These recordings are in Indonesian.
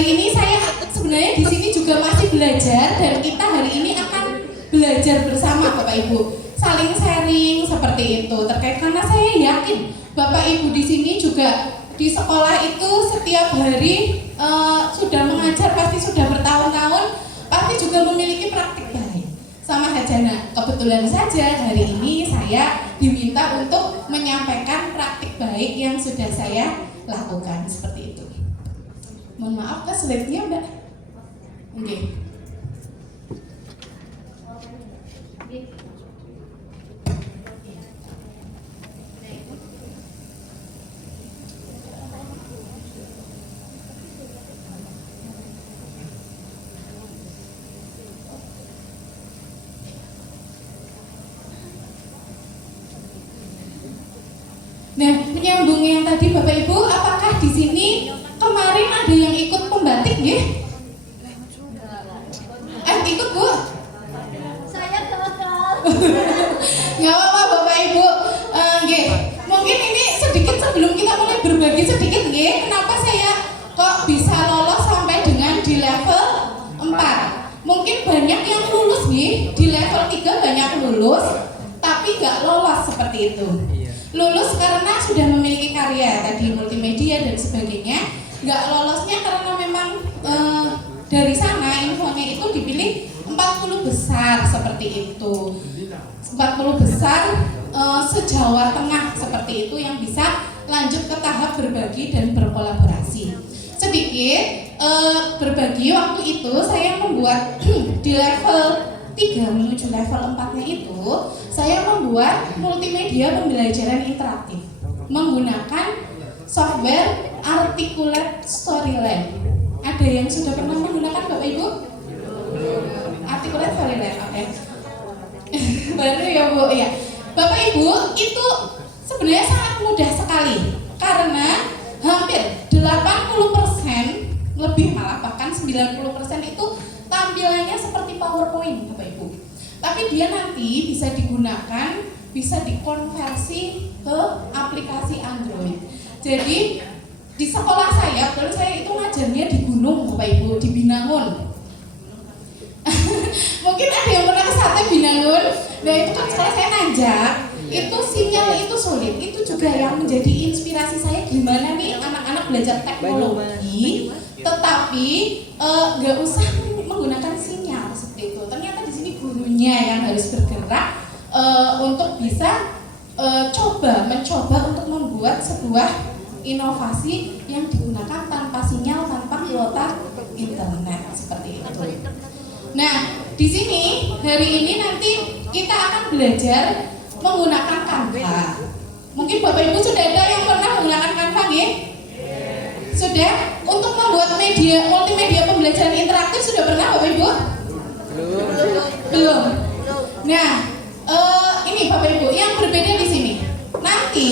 hari ini saya sebenarnya di sini juga masih belajar dan kita hari ini akan belajar bersama Bapak Ibu, saling sharing seperti itu terkait, karena saya yakin Bapak Ibu di sini juga di sekolah itu setiap hari sudah mengajar, pasti sudah bertahun-tahun, pasti juga memiliki praktik baik. Sama Hajana, kebetulan saja hari ini saya diminta untuk menyampaikan praktik baik yang sudah saya lakukan seperti itu. Mohon maaf ke slide-nya Mbak. Oke. Nah, menyambung yang tadi Bapak Ibu, apakah di sini kemarin ada yang ikut pembatik nggih? Ikut Bu? Saya gagal. Nggak apa-apa Bapak Ibu. Nggih. Mungkin ini sedikit sebelum kita mulai berbagi sedikit nggih, kenapa saya kok bisa lolos sampai dengan di level 4. Mungkin banyak yang lulus nih, di level 3 banyak lulus, tapi nggak lolos seperti itu. Lulus karena sudah memiliki karya tadi multimedia dan sebagainya. Nggak lolosnya karena memang dari sana infonya itu dipilih 40 besar seperti itu. 40 besar se-Jawa Tengah seperti itu yang bisa lanjut ke tahap berbagi dan berkolaborasi. Sedikit berbagi, waktu itu saya membuat di level 3 menuju level 4-nya itu saya membuat multimedia pembelajaran interaktif menggunakan software Articulate Storyland. Ada yang sudah pernah menggunakan Bapak Ibu? Articulate Storyland, oke. Baru ya Bu, ya. Bapak Ibu, itu sebenarnya sangat mudah sekali karena hampir 80%, lebih malah bahkan 90% itu tampilannya seperti PowerPoint Bapak Ibu. Tapi dia nanti bisa digunakan, bisa dikonversi ke aplikasi Android. Jadi di sekolah saya, kalau saya itu ngajarnya di gunung Bapak Ibu, di Binangun. Mungkin ada yang pernah ke Sate Binangun. Nah itu kan sekolah saya nanjak, itu sinyal itu sulit. Itu juga yang menjadi inspirasi saya gimana nih anak-anak belajar teknologi, tetapi nggak usah menggunakan sinyal seperti itu. Ternyata di sini gurunya yang harus bergerak untuk bisa mencoba untuk membuat sebuah inovasi yang digunakan tanpa sinyal, tanpa kuota internet seperti itu. Nah, di sini hari ini nanti kita akan belajar menggunakan Canva. Mungkin Bapak Ibu sudah ada yang pernah menggunakan Canva ya? Sudah? Untuk membuat multimedia pembelajaran interaktif sudah pernah Bapak Ibu? Belum. Nah, ini Bapak Ibu yang berbeda di sini. Nanti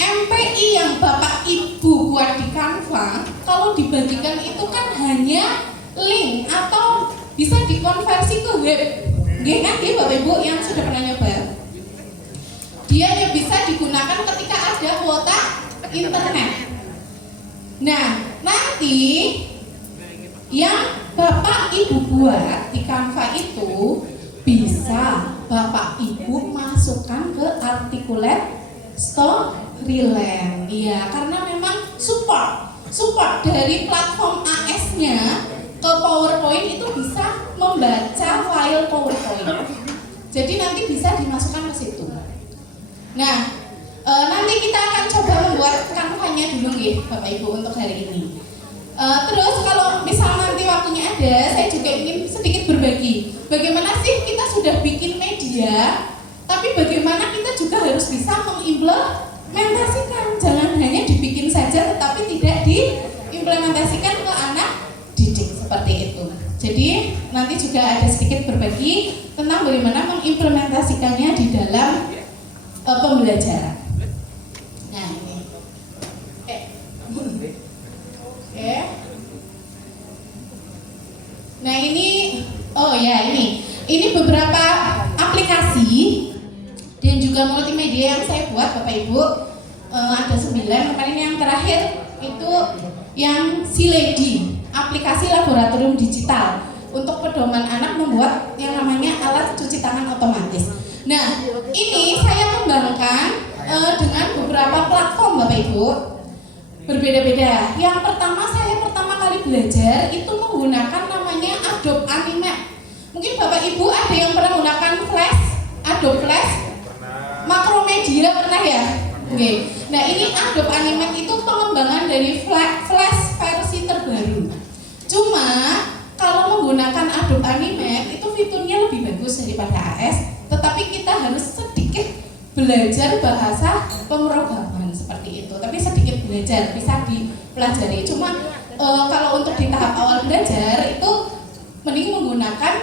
MPI yang Bapak Ibu buat di Canva, kalau dibagikan itu kan hanya link atau bisa dikonversi ke web. Nggih kan ya Bapak Ibu yang sudah pernah nyoba? Dia hanya bisa digunakan ketika ada kuota internet. Nah, nanti yang Bapak Ibu buat di Canva itu bisa Bapak Ibu masukkan ke Articulate Storyland. Iya, karena memang support dari platform AS-nya ke PowerPoint itu bisa membaca file PowerPoint. Jadi nanti bisa dimasukkan ke situ. Nah, nanti kita akan coba membuat Canva-nya dulu nih Bapak Ibu untuk hari ini. Terus kalau misal nanti waktunya ada, saya juga ingin sedikit berbagi. Bagaimana sih kita sudah bikin media, tapi bagaimana kita juga harus bisa mengimplementasikan. Jangan hanya dibikin saja tetapi tidak diimplementasikan ke anak didik seperti itu. Jadi nanti juga ada sedikit berbagi tentang bagaimana mengimplementasikannya di dalam pembelajaran. Nah ini, nah ini beberapa aplikasi dan juga multimedia yang saya buat Bapak Ibu. Ada 9, kemarin yang terakhir itu yang Siledi, aplikasi laboratorium digital untuk pedoman anak membuat yang namanya alat cuci tangan otomatis. Nah, ini saya kembangkan dengan beberapa platform Bapak Ibu, berbeda-beda. Yang pertama, saya pertama kali belajar itu menggunakan namanya Adobe Animate. Mungkin Bapak Ibu ada yang pernah menggunakan Flash, Adobe Flash, Macromedia pernah ya? Oke. Nah, ini Adobe Animate itu pengembangan dari Flash versi terbaru. Cuma kalau menggunakan Adobe Animate itu fiturnya lebih bagus daripada AS, tetapi kita harus sedikit belajar bahasa pemrograman seperti itu. Tapi sedikit belajar bisa dipelajari. Cuma kalau untuk di tahap awal belajar itu mending menggunakan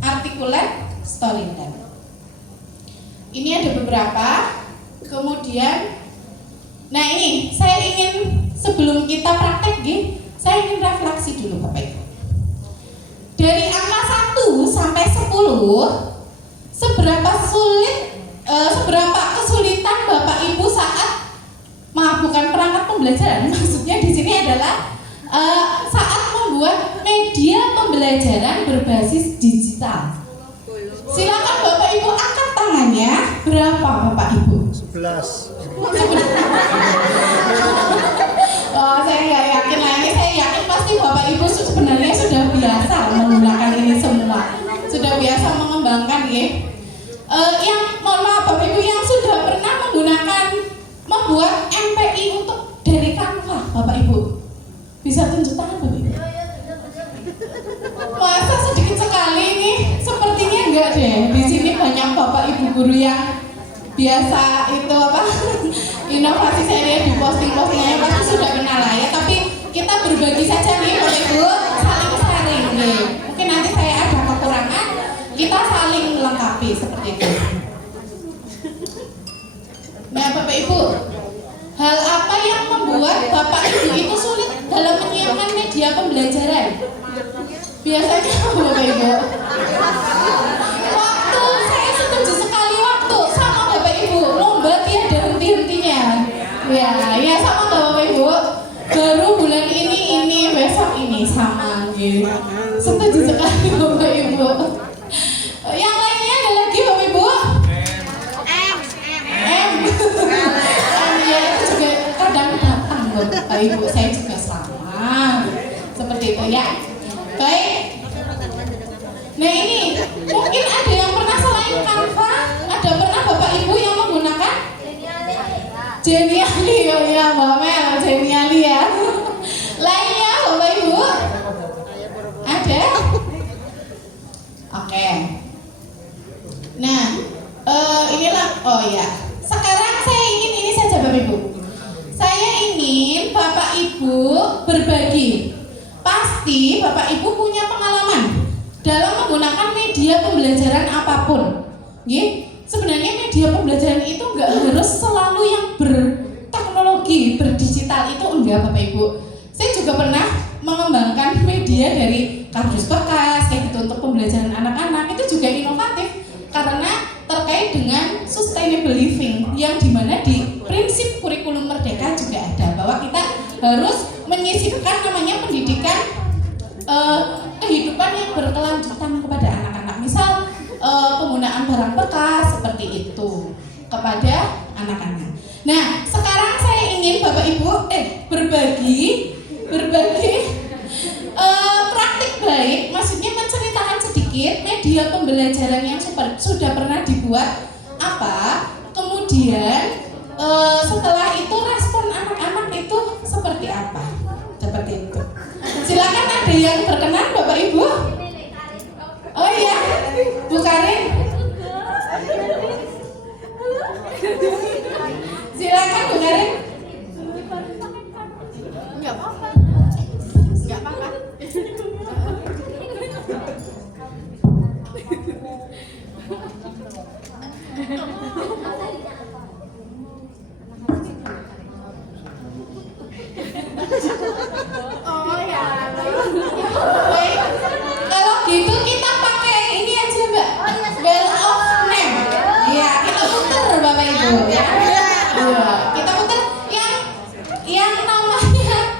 Articulate Storytelling. Ini ada beberapa. Kemudian, nah ini saya ingin sebelum kita praktek, saya ingin refleksi dulu Bapak Ibu. Dari angka 1 sampai 10, seberapa kesulitan Bapak Ibu saat bukan perangkat pembelajaran, maksudnya di sini adalah saat membuat media pembelajaran berbasis digital. Silakan Bapak Ibu angkat tangannya. Berapa Bapak Ibu? 11. Oh, saya nggak yakin lah ini. Saya yakin pasti Bapak Ibu sebenarnya sudah biasa menggunakan ini semua. Sudah biasa mengembangkan ya. Yang mohon maaf Bapak Ibu yang sudah pernah membuat MPI untuk dari Canva Bapak Ibu. Bisa tunjuk tangan Bapak Ibu? Masa sedikit sekali nih? Sepertinya enggak deh. Di sini banyak Bapak Ibu guru yang biasa itu inovasi saya di posting-postingnya pasti sudah kenal lah ya. Tapi kita berbagi saja nih Bapak Ibu, saling sharing nih. Mungkin nanti saya ada kekurangan, kita saling melengkapi seperti itu. Nah Bapak Ibu, hal apa yang membuat Bapak Ibu itu sulit dalam menyiapkan media pembelajaran? Biasanya Bapak Ibu, waktu. Saya setuju sekali waktu. Sama Bapak Ibu, lomba tiada henti-hentinya. Ya sama Bapak Ibu. Baru bulan ini besok ini sama gitu. Setuju sekali Bapak Ibu. Yang lainnya ada lagi Bapak Ibu? M ya itu juga kadang datang Bapak Ibu. Saya juga sama seperti itu ya. Baik. Nah ini mungkin ada yang pernah selain Canva, ada pernah Bapak Ibu yang menggunakan Geniali, oh ya Mbak Mel, Geniali ya. Lainnya Bapak Ibu? Ada? Oke. Nah, inilah, oh ya. Sekarang saya ingin ini saja Bapak Ibu. Saya ingin Bapak Ibu berbagi. Pasti Bapak Ibu punya pengalaman dalam menggunakan media pembelajaran apapun. Sebenarnya media pembelajaran itu nggak harus selalu yang berteknologi, berdigital itu enggak Bapak Ibu. Saya juga pernah mengembangkan media dari kardus bekas kayak gitu untuk pembelajaran anak-anak. Itu juga inovatif karena terkait dengan sustainable living yang dimana di prinsip kurikulum Merdeka juga ada bahwa kita harus menyisipkan namanya pendidikan kehidupan yang berkelanjutan kepada anak-anak. Misal penggunaan barang bekas seperti itu kepada anak-anak. Nah, sekarang saya ingin Bapak Ibu berbagi praktik baik, maksudnya menceritakan sedikit media pembelajaran yang sudah pernah dibuat apa, kemudian setelah itu respon anak-anak itu seperti apa, seperti itu. Silakan ada yang berkenan Bapak Ibu. Oh iya, Bu Karin. Silakan Bu Karin. Enggak apa-apa. Enggak apa-apa. Oh ya. Baik. Kalau gitu kita pakai ini aja Mbak. Bell of name. Iya, kita putar Bapak Ibu ya. Kita putar yang namanya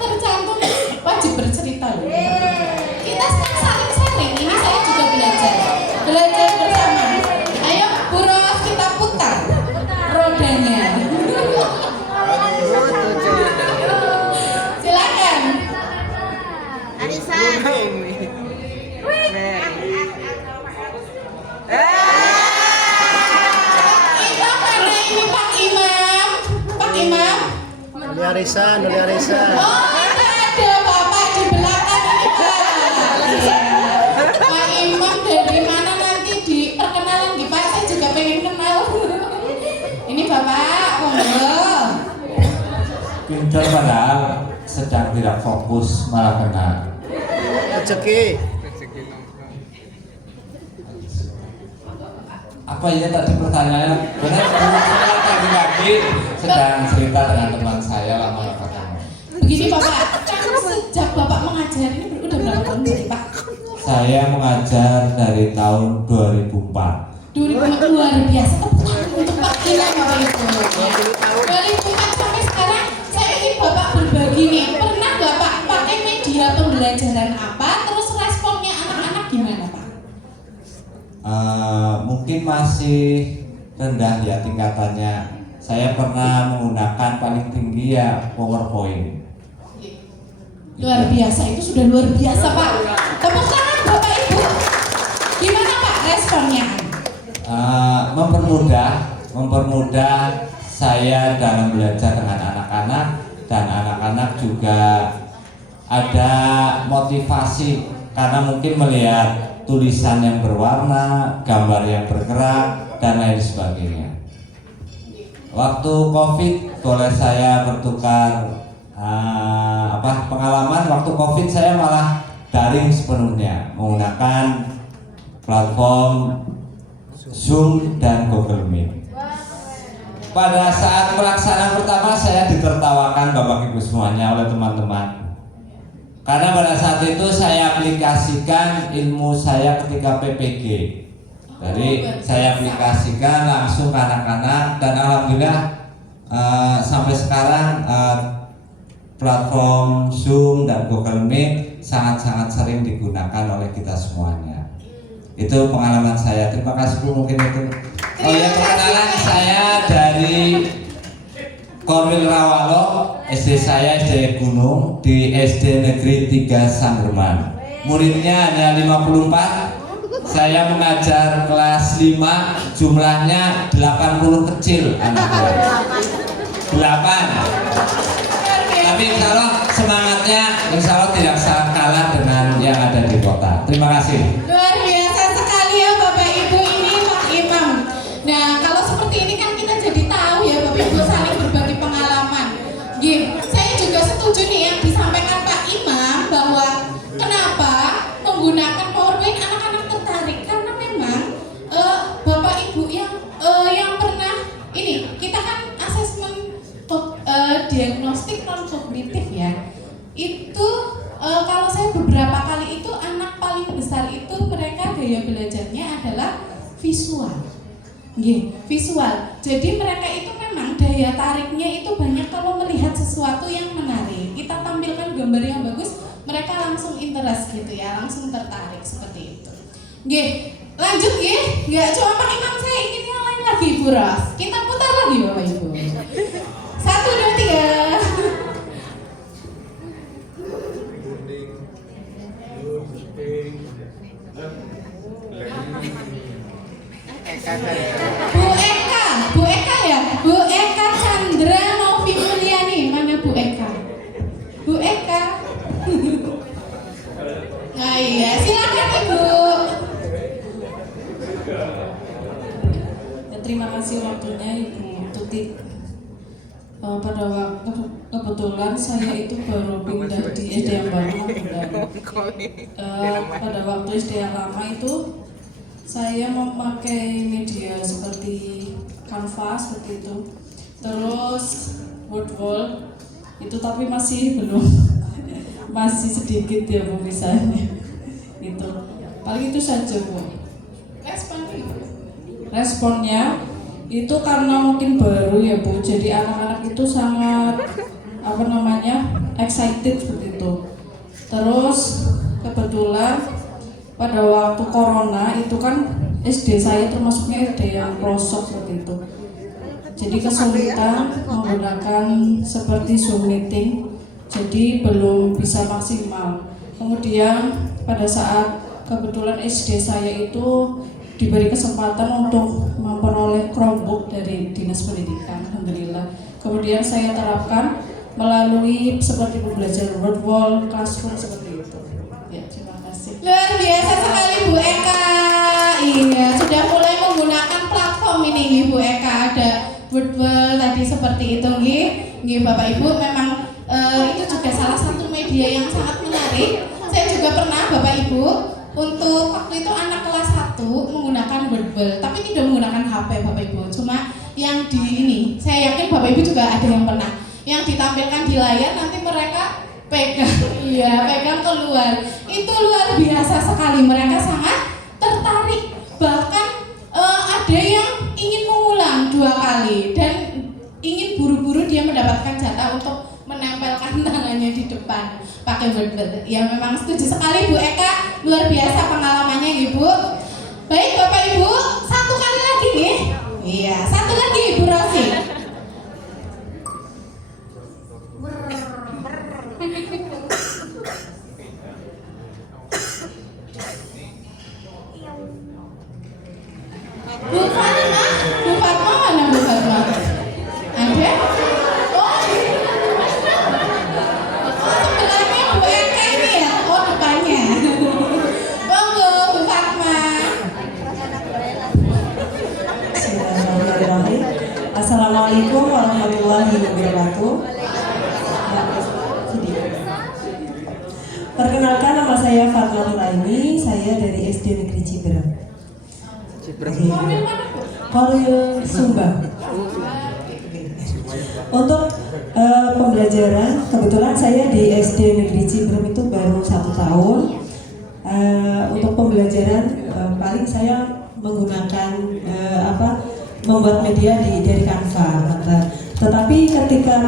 arisan. Oh, itu ada Bapak di belakang ini, Pak. Pak Imam dari mana nanti di perkenalan di Pak? Saya juga pengen kenal. Ini Bapak, monggo. Pinter padahal sedang tidak fokus malah kena. Rezeki. Apa ya tadi pertanyaannya? Benar, saya tadi sedang cerita dengan teman saya lah malah ketemu. Begini Bapak, kan sejak Bapak mengajar ini udah berapa tahun dari Pak? Saya mengajar dari tahun 2004. 2004 luar biasa, tepuk tangan untuk Pak Ilham Bapak Ibu. 2004 sampai sekarang saya ingin Bapak berbagi nih, pernah nggak Pak pakai media pembelajaran apa? Terus responnya anak-anak gimana Pak? Mungkin masih rendah ya tingkatannya. Saya pernah menggunakan paling tinggi ya PowerPoint. Luar biasa, itu sudah luar biasa Pak. Tepuk tangan Bapak Ibu. Gimana Pak responnya? Mempermudah saya dalam belajar dengan anak-anak, dan anak-anak juga ada motivasi karena mungkin melihat tulisan yang berwarna, gambar yang bergerak, dan lain sebagainya. Waktu COVID boleh saya bertukar pengalaman. Waktu COVID saya malah daring sepenuhnya menggunakan platform Zoom dan Google Meet. Pada saat pelaksanaan pertama saya ditertawakan Bapak Ibu semuanya oleh teman-teman. Karena pada saat itu saya aplikasikan ilmu saya ketika PPG. Jadi saya aplikasikan langsung ke anak-anak, dan alhamdulillah sampai sekarang platform Zoom dan Google Meet sangat-sangat sering digunakan oleh kita semuanya. Itu pengalaman saya. Terima kasih Bu, mungkin itu. Oh ya, perkenalan saya dari Korwil Rawalo, SD saya SD Gunung di SD Negeri 3 Sangerman. Muridnya hanya 54. Saya mengajar kelas 5, jumlahnya 80 kecil anaknya. 8. Tapi insya Allah semangatnya insya Allah tidak kalah dengan yang ada di kota. Terima kasih. Luar biasa sekali ya Bapak Ibu, ini Pak Imam. Nah kalau seperti ini kan kita jadi tahu ya Bapak Ibu, saling berbagi pengalaman. Saya juga setuju nih yang disampaikan Pak Imam bahwa kenapa menggunakan PowerPoint anak-anak tertarik, karena memang Bapak Ibu yang pernah ini kita kan asesmen diagnostik non kognitif ya. Itu kalau saya beberapa kali itu anak paling besar itu mereka gaya belajarnya adalah visual. Visual. Jadi mereka itu memang daya tariknya itu banyak kalau melihat sesuatu yang menarik. Kita tampilkan gambar yang bagus, mereka langsung interest gitu ya, langsung tertarik seperti itu. Lanjut nggak cuma Pak Imam, saya ingin yang lain lagi Bu Ros. Kita putar lagi Bapak Ibu. 1, 2, 3. Bu Eka ya, Bu Eka Chandra Novi Mulyani, mana Bu Eka? Bu Eka. Nah iya, silakan Ibu. Ya, terima kasih waktunya Ibu Tuti. Pada waktu kebetulan saya itu baru pindah di SD yang baru, dan pada waktu SD yang lama itu saya memakai media seperti Canva seperti itu, terus Word wall itu, tapi masih belum masih sedikit ya Bu misalnya itu. Paling itu saja Bu. Responnya itu karena mungkin baru ya Bu, jadi anak-anak itu sangat excited seperti itu. Terus kebetulan pada waktu corona itu kan SD saya termasuknya SD yang pelosok seperti itu, jadi kesulitan menggunakan seperti Zoom meeting, jadi belum bisa maksimal. Kemudian pada saat kebetulan SD saya itu diberi kesempatan untuk memperoleh Chromebook dari Dinas Pendidikan, alhamdulillah. Kemudian saya terapkan melalui seperti pembelajaran word wall, classroom seperti itu. Ya, terima kasih. Luar biasa sekali Bu Eka. Iya, sudah mulai menggunakan platform ini Bu Eka. Ada Wordwall tadi seperti itu nggih. Nggih Bapak Ibu, memang itu juga salah satu media yang sangat menarik. Saya juga pernah Bapak Ibu untuk waktu itu anak kelas 1 menggunakan Wordwall, tapi tidak menggunakan HP Bapak Ibu. Cuma yang di ini, saya yakin Bapak Ibu juga ada yang pernah. Yang ditampilkan di layar nanti mereka pegang, iya pegang keluar. Itu luar biasa sekali, mereka sangat tertarik. Bahkan ada yang ingin mengulang 2 kali dan ingin buru-buru dia mendapatkan jatah untuk menempelkan tangannya di depan pakai Wordwall. Ya memang setuju sekali Bu Eka, luar biasa pengalamannya Ibu. Baik Bapak Ibu, 1 kali lagi nih. Iya, 1 lagi Ibu Rosi. Bu Fatma mana Bu Fatma? Ada? Oh, sebelahnya Bu Eka ini ya? Oh, depannya. Monggo Bu Fatma. Bismillahirrahmanirrahim. Assalamualaikum warahmatullahi wabarakatuh. Perkenalkan, nama saya Fatma Nuraini, saya dari SD Negeri Ciberem. Mobil mana Bu? Koril Sumba. Untuk pembelajaran, kebetulan saya di SD Negeri Ciberem itu baru 1 tahun. Untuk pembelajaran paling saya menggunakan membuat media dari Canva. Tetapi ketika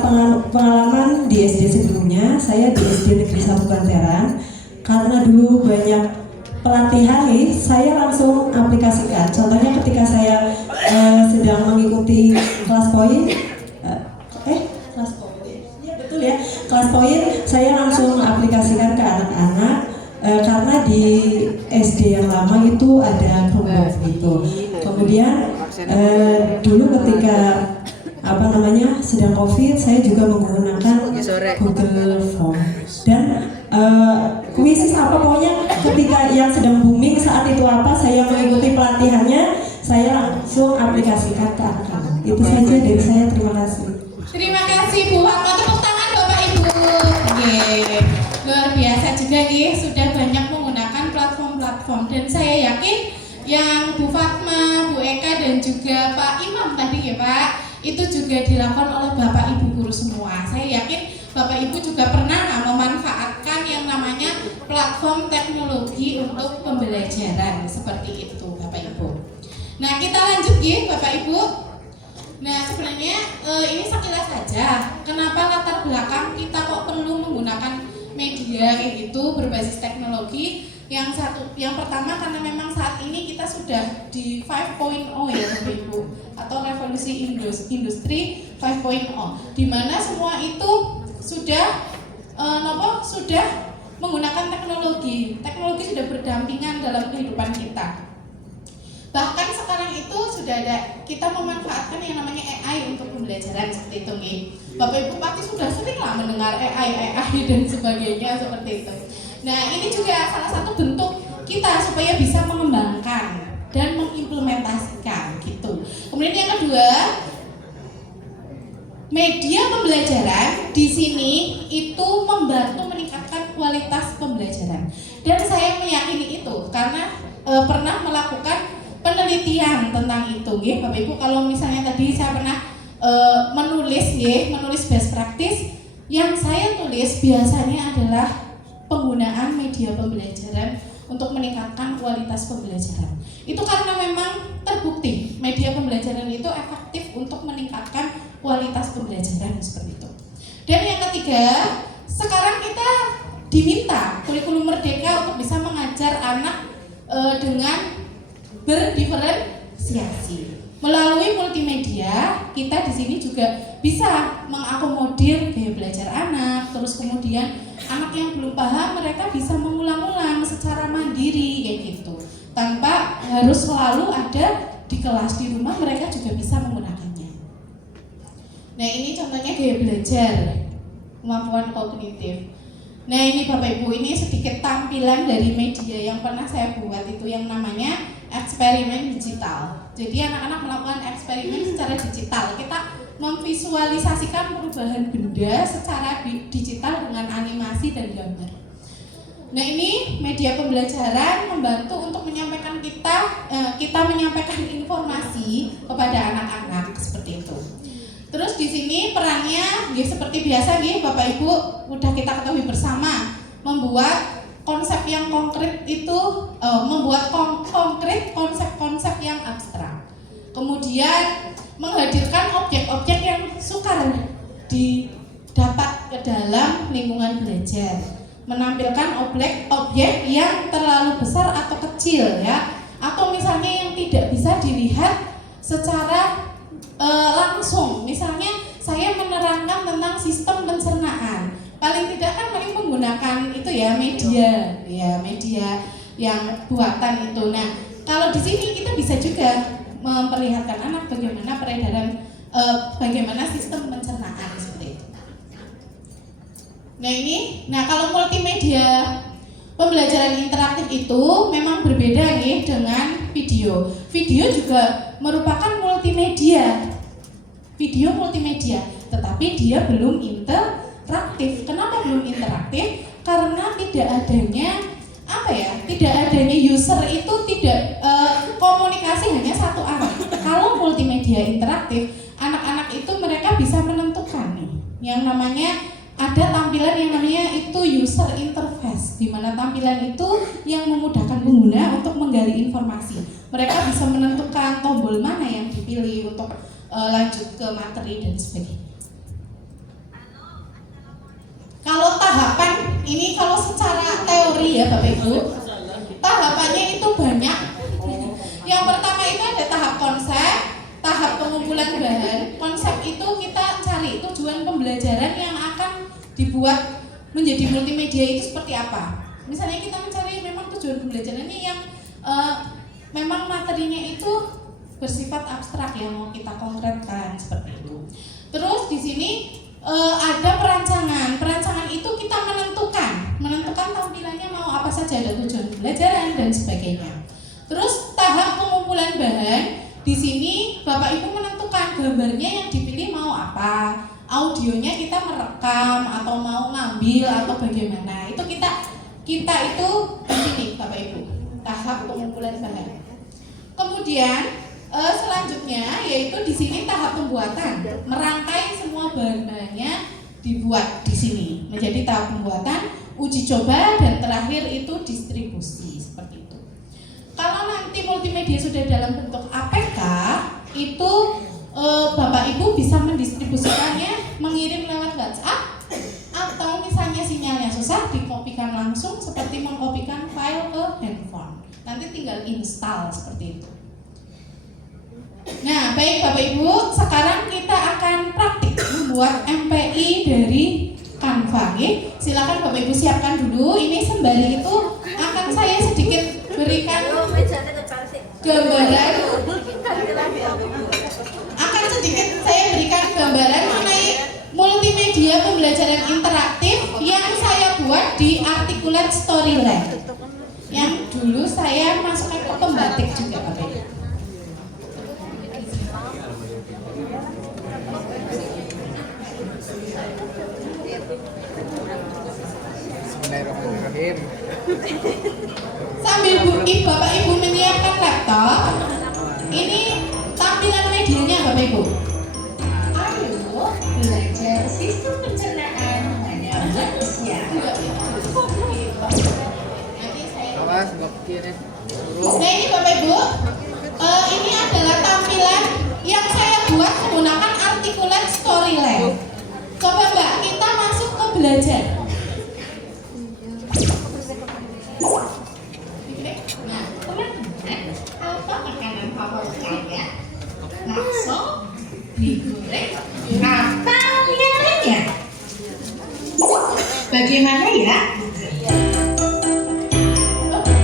pengalaman di SD sebelumnya, saya di SD Negeri 1 Banteran, karena dulu banyak pelatihan nih, saya langsung aplikasikan. Contohnya ketika saya sedang mengikuti kelas poin, ya betul ya, kelas poin, saya langsung aplikasikan ke anak-anak karena di SD yang lama itu ada Chromebook gitu. Kemudian dulu ketika sedang COVID, saya juga menggunakan Google Form dan kuisis pokoknya ketika yang sedang booming saat itu saya mengikuti pelatihannya, saya langsung aplikasikan ke anak-anak. Itu saja dari saya, terima kasih. Terima kasih Bu Fatma, tepuk tangan Bapak Ibu. Yeay. Luar biasa juga nih, sudah banyak menggunakan platform-platform dan saya yakin yang Bu Fatma, Bu Eka dan juga Pak Imam tadi ya Pak, itu juga dilakukan oleh Bapak Ibu guru semua. Saya yakin Bapak Ibu juga pernah memanfaatkan yang namanya platform teknologi untuk pembelajaran seperti itu Bapak Ibu. Nah kita lanjut ya Bapak Ibu. Nah sebenarnya ini sekilas saja kenapa latar belakang kita kok perlu menggunakan media kayak gitu berbasis teknologi. Yang pertama karena memang saat ini kita sudah di 5.0 ya Bapak Ibu, atau revolusi industri 5.0, di mana semua itu sudah menggunakan teknologi. Teknologi sudah berdampingan dalam kehidupan kita. Bahkan sekarang itu sudah ada, kita memanfaatkan yang namanya AI untuk pembelajaran seperti itu nih. Bapak Ibu pasti sudah sering lah mendengar AI dan sebagainya seperti itu. Nah ini juga salah satu bentuk kita supaya bisa mengembangkan dan mengimplementasikan gitu. Kemudian yang kedua, media pembelajaran di sini itu membantu meningkatkan kualitas pembelajaran. Dan saya meyakini itu karena pernah melakukan penelitian tentang itu, ya Bapak Ibu. Kalau misalnya tadi saya pernah menulis best practice, yang saya tulis biasanya adalah penggunaan media pembelajaran untuk meningkatkan kualitas pembelajaran. Itu karena memang terbukti media pembelajaran itu efektif untuk meningkatkan kualitas pembelajaran seperti itu. Dan yang ketiga, sekarang kita diminta kurikulum merdeka untuk bisa mengajar anak dengan berdiferensiasi. Melalui multimedia, kita di sini juga bisa mengakomodir gaya belajar anak, terus kemudian anak yang belum paham mereka bisa mengulang-ulang secara mandiri kayak gitu. Tanpa harus selalu ada di kelas, di rumah mereka juga bisa menggunakannya. Nah, ini contohnya gaya belajar. kemampuan kognitif. Nah ini Bapak Ibu, ini sedikit tampilan dari media yang pernah saya buat itu yang namanya eksperimen digital. Jadi anak-anak melakukan eksperimen secara digital. Kita memvisualisasikan perubahan benda secara digital dengan animasi dan gambar. Nah ini media pembelajaran membantu untuk menyampaikan kita menyampaikan informasi kepada anak-anak seperti itu. Terus di sini perannya seperti biasa Bapak Ibu udah kita ketahui bersama, membuat konsep yang konkret itu membuat konkret konsep-konsep yang abstrak. Kemudian menghadirkan objek-objek yang sukar didapat ke dalam lingkungan belajar. Menampilkan objek yang terlalu besar atau kecil ya, atau misalnya yang tidak bisa dilihat secara langsung. Misalnya saya menerangkan tentang sistem pencernaan, paling tidak kan paling menggunakan itu ya media yang buatan itu. Nah kalau di sini kita bisa juga memperlihatkan anak bagaimana peredaran bagaimana sistem pencernaan seperti itu. Nah kalau multimedia pembelajaran interaktif itu memang berbeda dengan video. Video juga merupakan multimedia. Video multimedia, tetapi dia belum interaktif. Kenapa belum interaktif? Karena tidak adanya user itu komunikasi hanya satu arah. Kalau multimedia interaktif, anak-anak itu mereka bisa menentukan yang namanya ada tampilan yang namanya itu user interface, di mana tampilan itu yang memudahkan pengguna untuk menggali informasi. Mereka bisa menentukan tombol mana yang dipilih untuk lanjut ke materi dan sebagainya. Kalau tahapan ini kalau secara teori ya Bapak Ibu, tahapannya itu banyak. Yang pertama itu ada tahap konsep, tahap pengumpulan bahan. Konsep itu kita cari tujuan pembelajaran yang akan dibuat menjadi multimedia itu seperti apa. Misalnya kita mencari memang tujuan pembelajarannya yang memang materinya itu bersifat abstrak yang mau kita konkretkan seperti itu. Terus di sini ada perancangan. Perancangan itu kita menentukan tampilannya mau apa saja, ada tujuan pembelajaran dan sebagainya. Terus tahap pengumpulan bahan, di sini Bapak Ibu menentukan gambarnya yang dipilih mau apa, audionya kita merekam atau mau ngambil atau bagaimana. Itu kita itu di sini Bapak Ibu, tahap pengumpulan bahan. Kemudian selanjutnya yaitu di sini tahap pembuatan, merangkai semua bahan-bahannya dibuat di sini menjadi tahap pembuatan, uji coba dan terakhir itu distribusi seperti itu. Kalau nanti multimedia sudah dalam bentuk APK itu Bapak Ibu bisa mendistribusikannya mengirim lewat WhatsApp atau misalnya sinyalnya susah dikopikan langsung seperti mengkopikan file ke handphone. Nanti tinggal install seperti itu. Nah, baik Bapak Ibu, sekarang kita akan praktik membuat MPI dari Canva. Silakan Bapak Ibu siapkan dulu. Ini sembari itu akan saya sedikit berikan gambaran. Mengenai multimedia pembelajaran interaktif yang saya buat di Articulate Storyland. Yang dulu saya masukkan ke pembatik juga Bapak Ibu. Sambil Bapak Ibu menyiapkan laptop, ini tampilan medianya Bapak Ibu. Ayo belajar sistem pencernaan hanya manusia. Nah ini Bapak Ibu, ini adalah tampilan yang saya buat menggunakan Articulate Storyland. Coba Mbak, kita masuk ke belajar. Nah, teman-teman, apa makanan favorit kalian? Bakso, digoreng, atau yang lainnya? Bagaimana ya?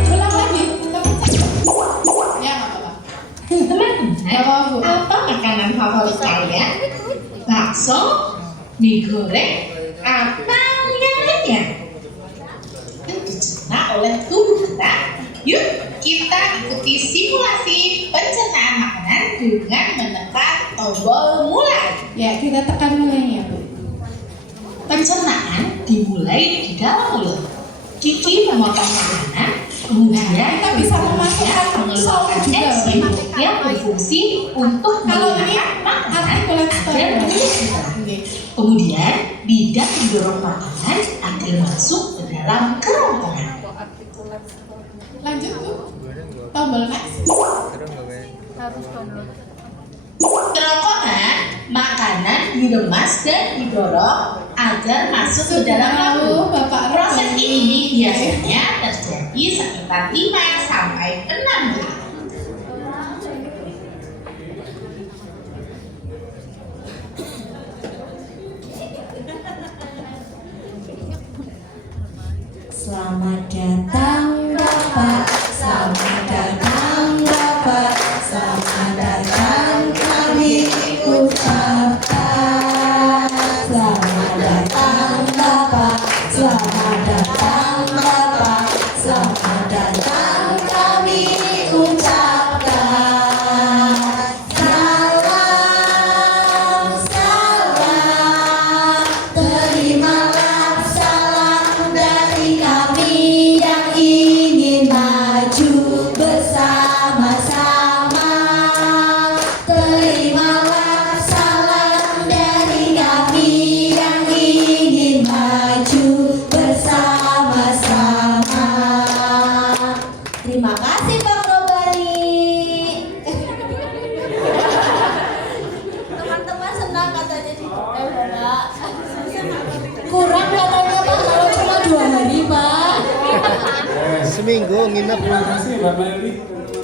Ulang lagi, ya nggak apa-apa. Teman-teman, apa makanan favorit kalian? Bakso, digoreng, atau dunia yang dicerna oleh tubuh kita. Yuk kita ikuti simulasi pencernaan makanan dengan menekan tombol mulai. Ya, kita tekan mulainya, Bu. Pencernaan dimulai di dalam mulut. Kiki memotong makanan, kemudian Kita bisa memasukkan mengeluarkan saus juga, enzim Bu. yang berfungsi untuk Kalau ini menggunakan makanan artikulat agar steril. menjadi. Oke. Kemudian lidah mendorong makanan agar masuk ke dalam kerongkongan. Lanjut, Bu. Tombol next. Kerongkongan makanan diremas dan didorong agar masuk ke dalam lambung. Bapak Proses Roni. ini biasanya terjadi sekitar 5 sampai 6 menit. Selamat datang Bapak, selamat datang Bapak, selamat datang kami ucapkan. Selamat datang Bapak, selamat datang Bapak, selamat datang kami ucapkan. Salam, salam, terimalah salam dari kami yang ingin maju bersama-sama. Terimalah salam dari kami yang ingin maju bersama-sama. Terima kasih Bang Robani. Teman-teman senang katanya di Bapak. Kurang katanya Pak kalau cuma 2 hari Pak. Seminggu nginep. Terima kasih Mbak Meli,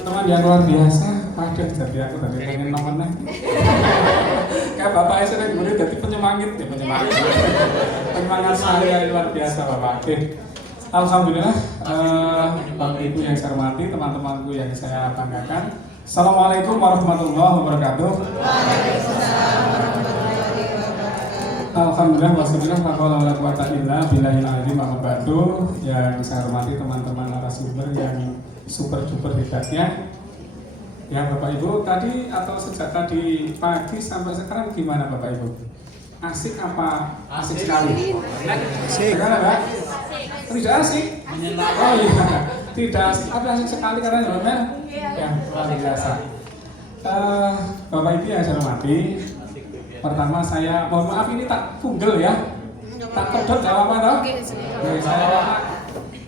teman yang luar biasa. Waduh, jadi aku tadi pengen nemennya. Kayak Bapak sering murid jadi penyemangit ya, penyemangat saya luar biasa Bapak. Oke. Alhamdulillah, Bapak Ibu yang saya hormati, teman-temanku yang saya banggakan. Assalamualaikum warahmatullahi wabarakatuh. Alhamdulillah wassalatu ala quwata illa billahil azim amma ba'du. Yang saya hormati teman-teman narasumber yang super duper hebatnya. Ya Bapak Ibu, tadi atau sejak tadi pagi sampai sekarang gimana Bapak Ibu? Asik apa? Asik sekali. Asik. Enggak? Tidak asik. Oh iya, tidak asik. Tapi asik sekali karena ya luar biasa. Bapak Ibu yang saya hormati, pertama saya mohon maaf ini tak punggel ya, tak kedot gak apa-apa toh. Saya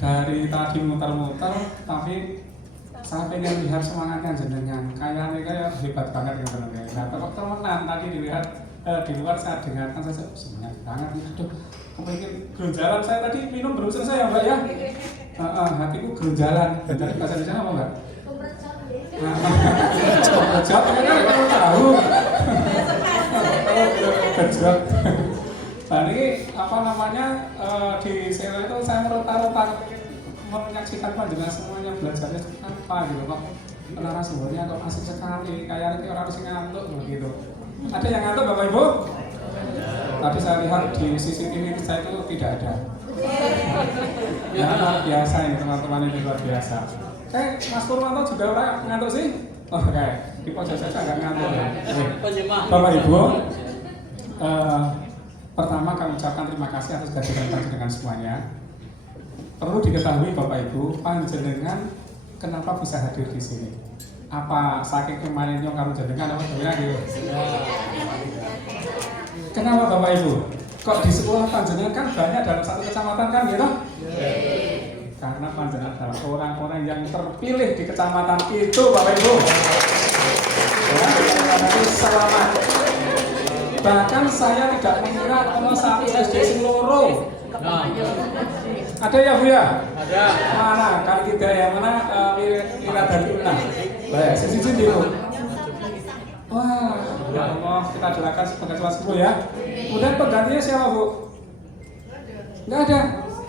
dari tadi muter-muter, tapi saya pengen lihat semangatnya jenengan. Kayak hebat banget gitu kan. Nah, kalau teman tadi dilihat di luar saya dengarkan saya semangat banget. Aduh, kepingin gerunjalan. Saya tadi minum belum selesai ya Mbak ya. Hatiku gerunjalan. Jadi bahasa Indonesia apa Mbak? Kejap kan kalau tahu. Kejap. Nah ini apa namanya di sini itu saya merota-rota menyaksikan panjenengan semuanya belajarnya apa gitu kok narasumbernya kok asik sekali kayak ini orang harus ngantuk begitu. Ada yang ngantuk Bapak Ibu? Tadi saya lihat di CCTV saya itu tidak ada. Ya luar biasa ini teman-teman ini luar biasa. Kayak Mas Purwanto juga orang ngantuk sih? Oh kayak di pojok saya nggak ngantuk ya. Bapak Ibu, pertama kami ucapkan terima kasih atas kehadiran panjenengan semuanya. Perlu diketahui Bapak Ibu, panjenengan kenapa bisa hadir di sini? Apa saking kemarinnya kamu jenengan apa gimana gitu? Kenapa Bapak Ibu? Kok di sekolah panjenengan kan banyak dalam satu kecamatan kan gitu? Karena panjenengan adalah orang-orang yang terpilih di kecamatan itu Bapak Ibu. Ya, selamat. Bahkan saya tidak mengira kalau satu SD Singloro. Ada ya Bu ya? Ada. Mana? Kali kita yang mana? Mira dari Una. Baik, sisi dulu. Wah, ya Allah, kita doakan sebagai sepuh ya. Kemudian penggantinya siapa Bu? Enggak ada.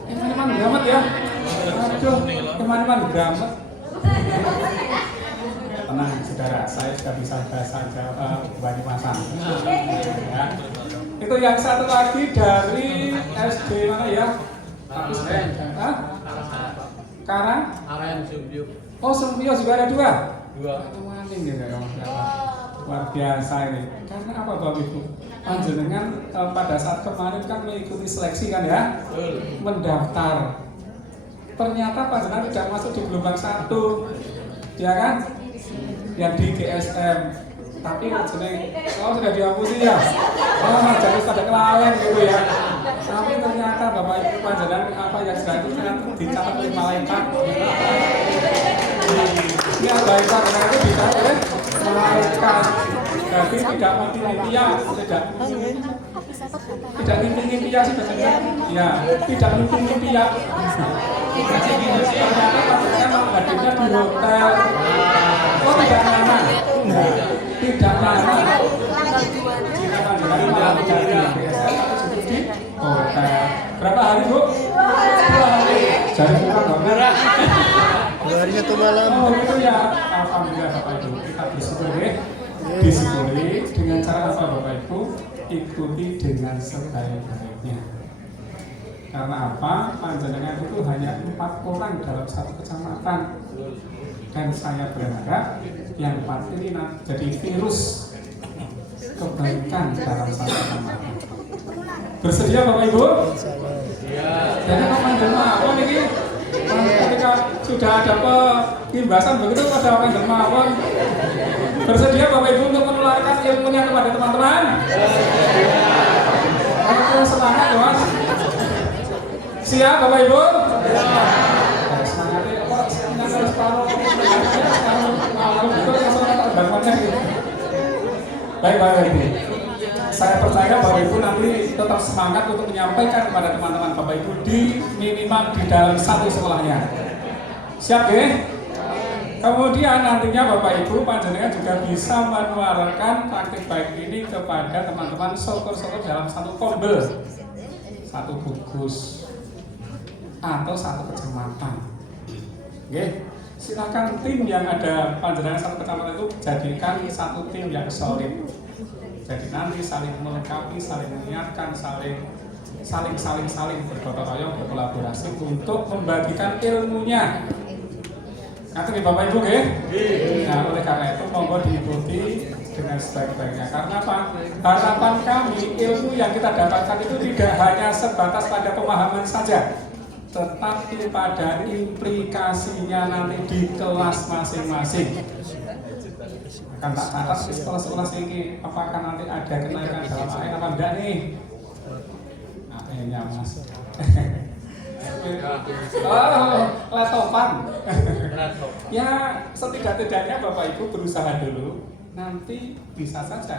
Teman-teman gamet ya. Aduh, teman-teman gamet. Tenang saudara, saya sudah bisa bahasa Jawa Banyumasan. Ya. Itu yang satu lagi dari SD mana ya? Tapi Karang? Oh, Sumbio juga ada 2? Maning ya kalau luar biasa ini. Karena apa Bapak Ibu? Panjenengan pada saat kemarin kan mengikuti seleksi kan ya? Mendaftar. Ternyata panjenengan tidak masuk di gelombang 1. Ya kan? Yang di GSM. Tapi sudah dihapusi ya. Jadi pada kelalen gitu ya. Tapi ternyata Bapak Ibu panjenengan apa yang sudah itu dicatat oleh malaikat. Ya baik karena itu dicatat oleh malaikat. Jadi tidak mimpi-mimpian, tidak mimpi-mimpian sebenarnya. Ya, tidak mimpi-mimpian. Ternyata panjenengan hadirnya di hotel. Oh tidak nyaman. Tidak nyaman. Jika panjenengan malah tidak di hotel. Berapa hari Bu? 2 hari. Jadi bukan merah. 2 hari 1 malam. Oh itu ya. Alhamdulillah Bapak Ibu. Kita disyukuri dengan cara apa Bapak Ibu? Ikuti dengan sebaik-baiknya. Karena apa? Panjenengan itu hanya 4 orang dalam 1 kecamatan. Dan saya berharap yang 4 ini jadi virus kebaikan dalam 1 kecamatan. Bersedia Bapak Ibu? Jadi panjenengan apa ini? Ketika sudah ada pengimbasan begitu pada panjenengan mawon. Bersedia Bapak Ibu untuk menularkan ilmunya kepada teman-teman? Ayo semangat ya Mas. Siap Bapak Ibu? Semangatnya kok semangat separuh. Baik Bapak Ibu. Saya percaya Bapak Ibu nanti tetap semangat untuk menyampaikan kepada teman-teman Bapak Ibu di minimal di dalam 1 sekolahnya. Siap ya? Kemudian nantinya Bapak Ibu panjenengan juga bisa menularkan praktik baik ini kepada teman-teman syukur-syukur dalam 1 kombel, 1 gugus, atau 1 kecamatan. Oke, silakan tim yang ada panjenengan 1 kecamatan itu jadikan 1 tim yang solid. Jadi nanti saling melengkapi, saling mengingatkan, saling bergotong royong, berkolaborasi untuk membagikan ilmunya. Nanti Bapak Ibu ya. Nah, oleh karena itu monggo diikuti dengan sebaik-baiknya. Karena apa? Harapan kami ilmu yang kita dapatkan itu tidak hanya sebatas pada pemahaman saja, tetapi pada implikasinya nanti di kelas masing-masing. Akan tak catat di sekolah-sekolah sini apakah nanti ada kenaikan dalam AN apa enggak nih? AN-nya Mas. Oh, laptopan. Ya, setidak-tidaknya Bapak Ibu berusaha dulu. Nanti bisa saja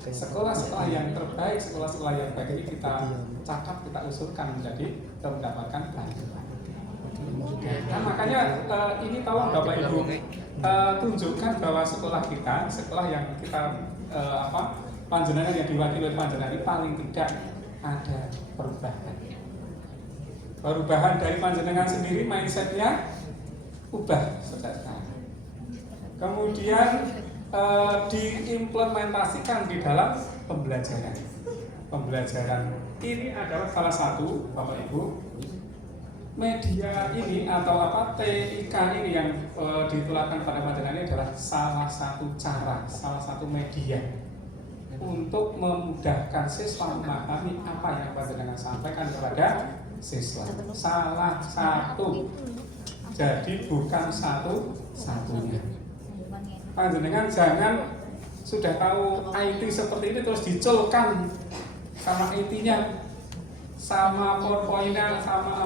sekolah-sekolah yang terbaik, sekolah-sekolah yang baik ini kita catat, kita usulkan menjadi mendapatkan bantuan. Nah, makanya ini tolong Bapak Ibu tunjukkan bahwa sekolah kita, sekolah yang kita panjenengan yang diwakili oleh panjenengan ini paling tidak ada perubahan dari panjenengan sendiri, mindsetnya ubah sejak sekarang. Kemudian diimplementasikan di dalam pembelajaran. Pembelajaran ini adalah salah satu Bapak Ibu media ini atau TIK ini yang ditularkan pada panjenengan ini adalah salah satu cara, salah satu media untuk memudahkan siswa memahami apa yang panjenengan sampaikan kepada siswa. Salah satu, jadi bukan satu-satunya. Panjenengan jangan sudah tahu IT seperti ini terus diculkan sama IT-nya, sama PowerPoint-nya, sama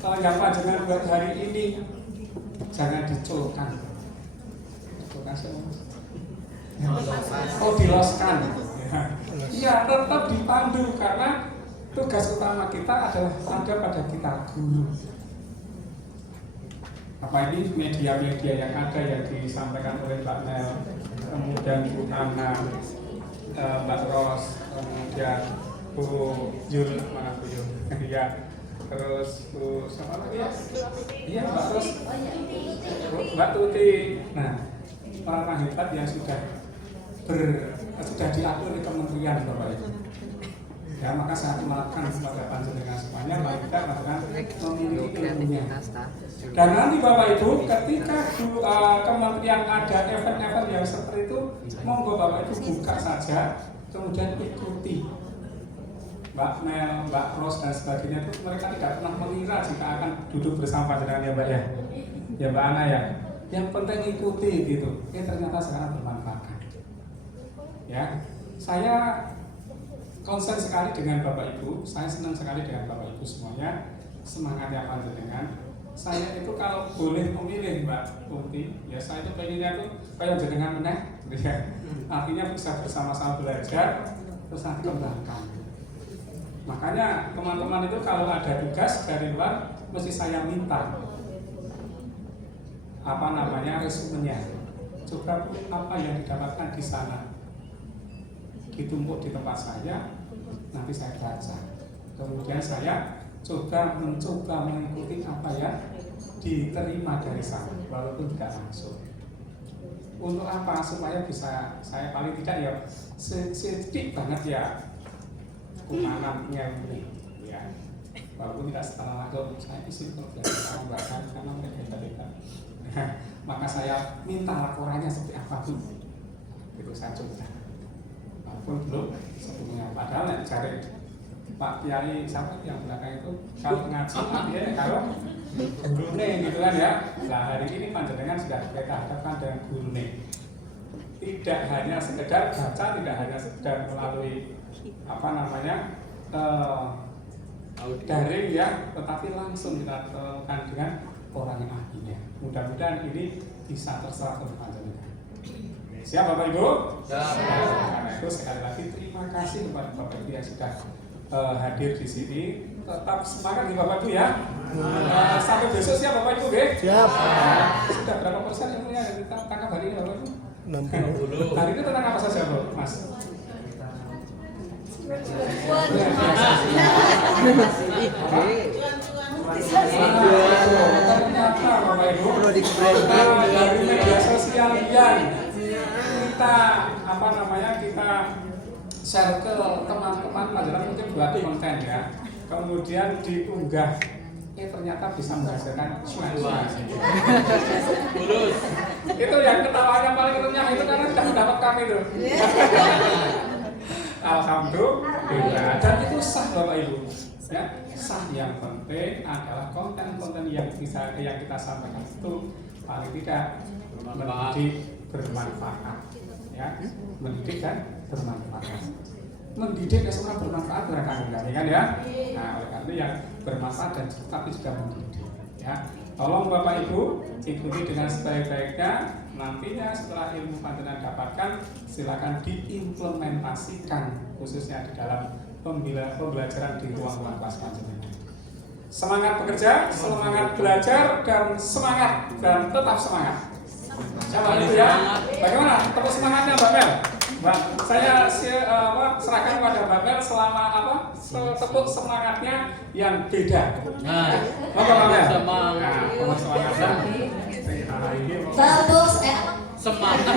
yang panjenengan buat hari ini, jangan diculkan. Oh, diloskan. Iya, tetap dipandu karena tugas utama kita adalah ada pada kita guru. Apa ini media-media yang ada yang disampaikan oleh Mbak Mel, kemudian Bu Ana, Mbak Ros, kemudian Bu Yul, mana Bu Yul? Ya. Terus Bu siapa lagi ya? Iya Mbak Ros, Mbak Tuti. Nah, orang hebat yang sudah diatur di kementerian Bapak Ibu. Ya, maka saya melakukan kepada panjenengan semuanya paling tidak panjenengan memiliki ilmunya. Dan nanti Bapak Ibu, ketika kementerian ada event-event yang seperti itu, monggo Bapak Ibu buka saja, kemudian ikuti. Mbak Mel, Mbak Ros dan sebagainya itu mereka tidak pernah mengira jika akan duduk bersama panjenengan ya Mbak ya, ya Mbak Ana ya. Yang penting ikuti gitu. Ternyata sangat bermanfaat. Ya, saya konsen sekali dengan Bapak Ibu, saya senang sekali dengan Bapak Ibu semuanya, semangatnya panjenengan. Saya itu kalau boleh memilih Mbak Unti, ya saya itu pengennya tuh kayak jenengan meneh, ya. Artinya bisa bersama-sama belajar, terus nanti kembangkan. Makanya teman-teman itu kalau ada tugas dari luar, mesti saya minta resumenya. Coba apa yang didapatkan di sana, ditumpuk di tempat saya, nanti saya baca. Kemudian saya mencoba mengikuti apa yang diterima dari sana, walaupun tidak langsung. Untuk apa? Supaya bisa saya paling tidak ya sedikit banget ya kumanannya ini, ya. Walaupun tidak secara langsung, saya isi kalau belajar bahkan karena mereka tidak. Maka saya minta laporannya seperti apa tuh, itu saya coba. Walaupun belum sebelumnya, padahal cari Pak Kiai siapa yang belakang itu kalau ngaji Pak Kiai kalau gurune gitu kan ya. Nah hari ini panjenengan sudah kita hadapkan dengan gurune. Tidak hanya sekedar baca, tidak hanya sekedar melalui daring ya, tetapi langsung kita temukan dengan orang yang ahlinya. Mudah-mudahan ini bisa terserap oleh panjenengan. Siap Bapak Ibu? Siap. Karena itu sekali lagi terima kasih kepada Bapak Ibu yang sudah hadir di sini. Tetap semangat nih Bapak Ibu ya. Sampai besok siap Bapak Ibu, siap. Sudah berapa persen ilmunya yang kita tangkap hari ini Bapak Ibu? 60. Hari ini tentang apa saja Mas? Ternyata Bapak Ibu dari media sosial yang kita kita share ke teman-teman pelajaran mungkin buat konten ya, kemudian diunggah, ternyata bisa menghasilkan cuan. Itu yang ketawanya paling renyah itu karena sudah mendapatkan itu. Alhamdulillah, dan itu sah Bapak Ibu. Ya, sah. Yang penting adalah konten-konten yang kita sampaikan itu paling tidak mendidik, bermanfaat. Ya, mendidik dan bermanfaat. Mendidik dan semua bermanfaat kan ya. Nah, oleh karena itu yang bermanfaat dan tapi juga mendidik. Ya, tolong Bapak Ibu ikuti dengan sebaik-baiknya. Nantinya setelah ilmu panjenengan dapatkan, silakan diimplementasikan khususnya di dalam pembelajaran di ruang-ruang kelas panjenengan. Semangat bekerja, semangat belajar, dan semangat dan tetap semangat. Siapa itu ya? Bagaimana? Tepuk semangatnya Mbak Mel. Mbak, saya serahkan kepada Mbak Mel selama tepuk semangatnya yang beda. Mbak Mel. Tepuk semangatnya. Tepuk semangat.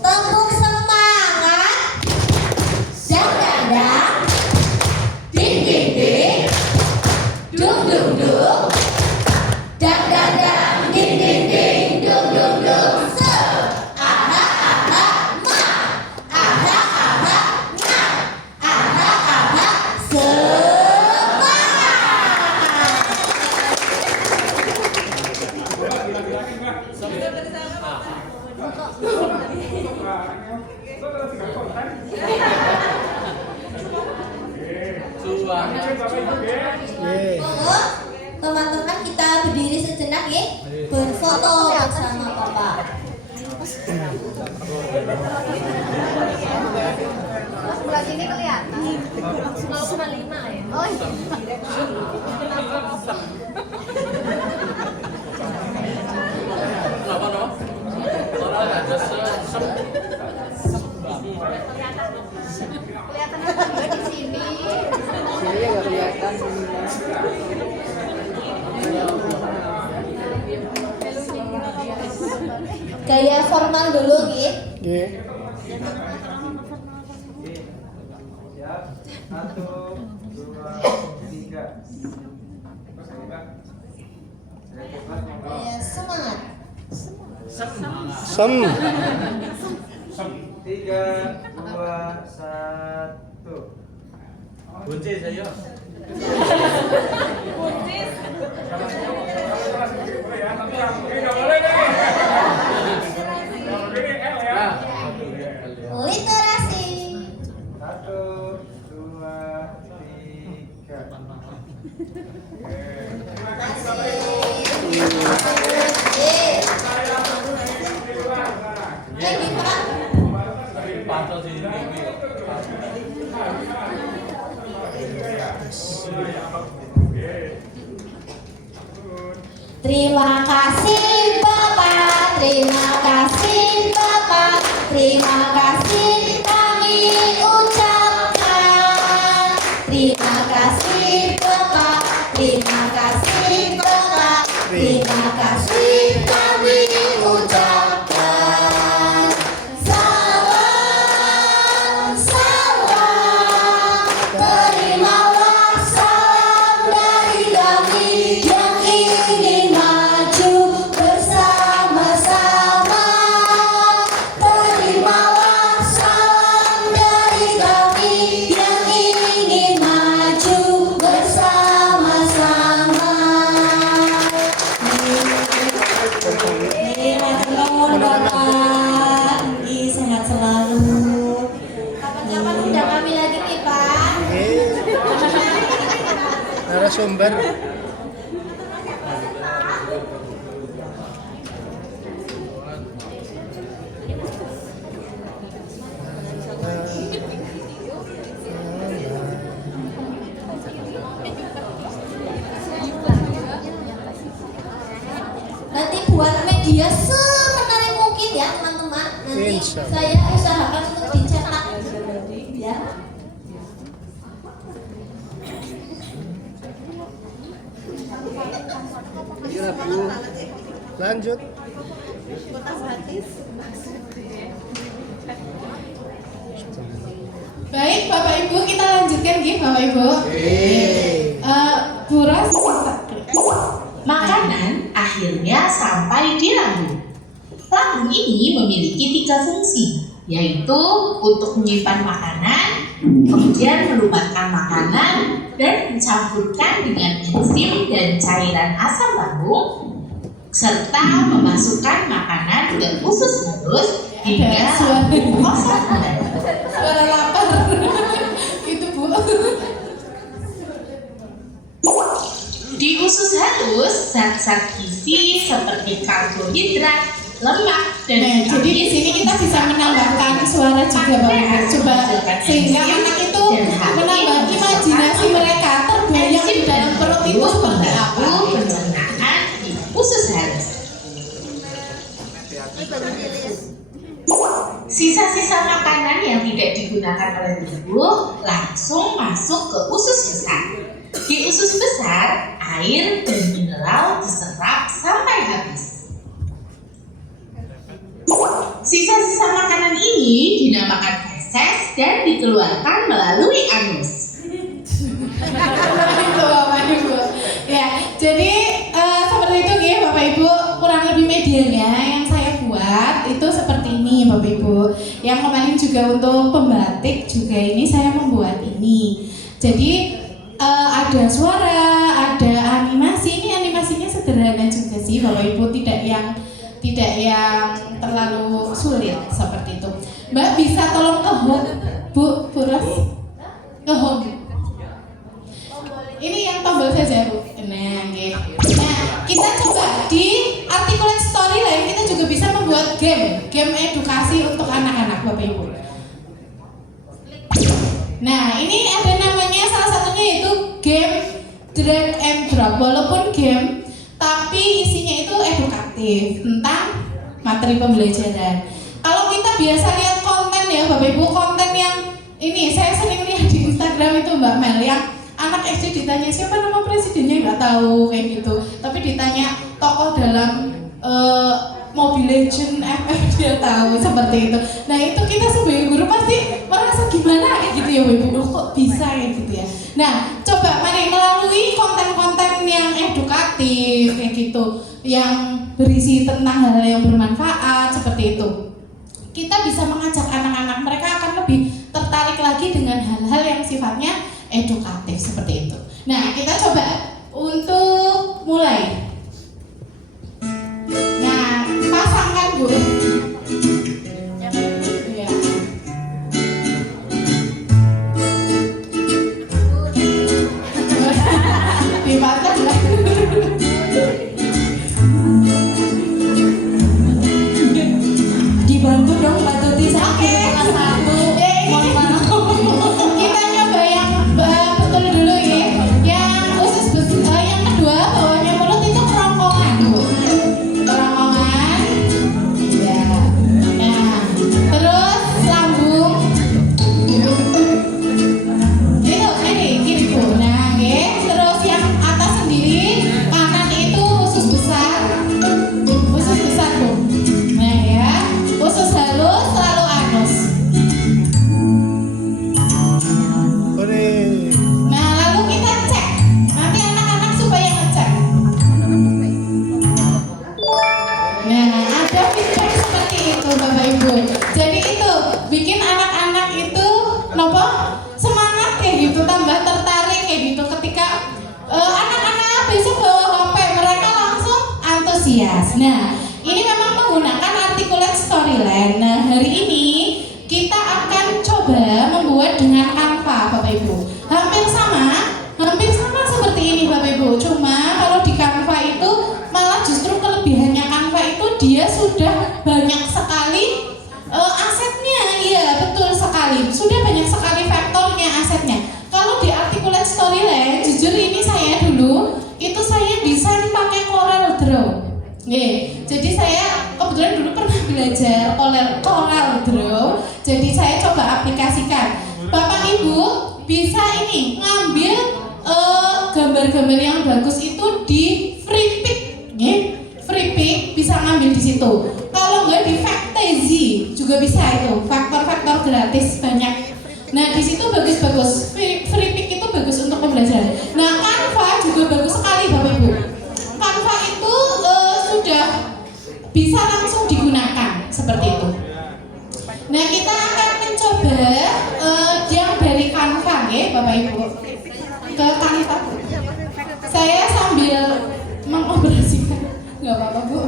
Tepuk semangat. Dang-dang-dang. Ding-ding-ding. Dung-dung-dung. Dang-dang-dang. Ding-ding-ding. Dung-dung-dung. Teman-teman kita berdiri sejenak ya, berfoto bersama Bapak. Sebelah sini kelihatan 0,5 ya. Oh iya. Kenapa dong? Orang ada Kelihatan apa di sini? sini nggak kelihatan. Gaya formal dulu gitu. Semangat. Sem. 3, 2, 1. Kunci saya. Literasi. 1, 2, 3. Terima kasih Bapak, terima kasih Bapak, terima kasih kami ucapkan. Terima kasih Bapak, terima kasih Bapak, terima kasih kami ucapkan. Salam, salam, terimalah salam dari kami yang ingin maju bersama-sama. Terimalah salam dari kami yang ingin maju bersama-sama. Terima Bapak, sehat selalu. Kapan-kapan undang kami lagi nih Pak. Narasumber. Nanti buat media semenarik mungkin ya teman-teman. Nanti Insya Allah. saya usahakan untuk dicetak ya. Iya, Bu. Lanjut. Baik Bapak Ibu, kita lanjutkan gitu Bapak Ibu. Bu Ros, Makanan akhirnya sampai di lambung. Lambung ini memiliki 3 fungsi, yaitu untuk menyimpan makanan, kemudian melumatkan makanan, dan mencampurkan dengan enzim dan cairan asam lambung, serta memasukkan makanan ke usus halus hingga lambung kosong kembali. suara lapar. Itu Bu. Di usus halus, zat-zat gizi seperti karbohidrat, lemak, dan Nah, jadi di sini kita bisa menambahkan suara juga Bapak Ibu. Coba sehingga anak itu menambah imajinasi mereka terbayang di dalam perut itu seperti apa. Pencernaan di usus halus. Sisa-sisa makanan yang tidak digunakan oleh tubuh langsung masuk ke usus besar. Di usus besar, air dan mineral diserap sampai habis. Sisa-sisa makanan ini dinamakan feses dan dikeluarkan melalui anus. Itu Bapak Ibu. Ya, jadi seperti itu ya Bapak Ibu, kurang lebih medianya yang saya buat itu seperti ini Bapak Ibu. Yang kemarin juga untuk pembatik juga ini saya membuat ini. Jadi ada suara, ada animasi. Ini animasinya sederhana juga sih Bapak Ibu, tidak yang terlalu sulit seperti itu. Mbak bisa tolong ke home, Bu Ros, ke home. Ini yang tombol saja Bu. Nah, gitu. Nah, kita coba di Articulate Storyline kita juga bisa membuat game edukasi untuk anak-anak Bapak Ibu. Nah, ini ada namanya, salah satunya yaitu game drag and drop. Walaupun game, tapi isinya itu edukatif tentang materi pembelajaran. Kalau kita biasa lihat konten ya Bapak Ibu, konten yang ini saya sering lihat di Instagram itu Mbak Mel, yang anak SD ditanya siapa nama presidennya nggak tahu kayak gitu, tapi ditanya tokoh dalam mobil Legend FF dia tahu seperti itu. Nah itu kita sebagai guru pasti merasa gimana kayak gitu ya ibu, kok bisa kayak gitu ya. Nah coba mari melalui konten-konten yang edukatif kayak gitu, yang berisi tentang hal-hal yang bermanfaat seperti itu, kita bisa mengajak anak-anak, mereka akan lebih tertarik lagi dengan hal-hal yang sifatnya edukatif seperti itu. Nah kita coba untuk mulai. Nah, pasangkan Bu. Iya. Dipasang lah. Dibantu dong Mbak Tuti Oke. Mohon maaf. Kita coba yang betul dulu ya. Yang yang kedua bawahnya mulut itu kerongkongan Bu. Kerongkongan. Ya. Nah, terus lambung. Itu ini kiri Bu. Nah, oke. Terus yang atas sendiri kanan itu usus besar. Usus besar Bu. Nah ya. Usus halus lalu anus. Nah, lalu kita cek. Nanti anak-anak supaya ngecek. Nah, ada feedback seperti itu Bapak Ibu. Jadi itu bikin anak-anak itu nopo semangat kayak gitu, tambah tertarik kayak gitu ketika anak-anak besok bawa HP mereka langsung antusias. Nah, ini memang menggunakan articulate storyline. Nah, hari ini kita akan coba membuat dengan Canva Bapak Ibu. Hampir sama seperti ini Bapak Ibu. Cuma kalau di Canva itu malah justru kelebihannya Canva itu dia sudah banyak sekali asetnya. Iya, betul sekali. Sudah banyak sekali faktornya asetnya. Kalau di articulate storyline, jujur ini saya dulu itu saya desain pakai Corel Draw. Jadi saya kebetulan dulu pernah belajar Corel Draw. Jadi saya coba aplikasikan. Bapak Ibu bisa ini ngambil gambar-gambar yang bagus itu di Freepik. Freepik bisa ngambil di situ. Kalau nggak di Factazy juga bisa itu. Faktor-faktor gratis banyak. Nah di situ bagus-bagus. Freepik itu bagus untuk pembelajaran. Nah Canva juga bagus sekali Bapak Ibu. Canva itu sudah bisa langsung digunakan seperti itu. Nah kita akan mencoba yang dari Canva ya Bapak Ibu ke Canva. Saya sambil mengoperasikan, nggak apa-apa Bu.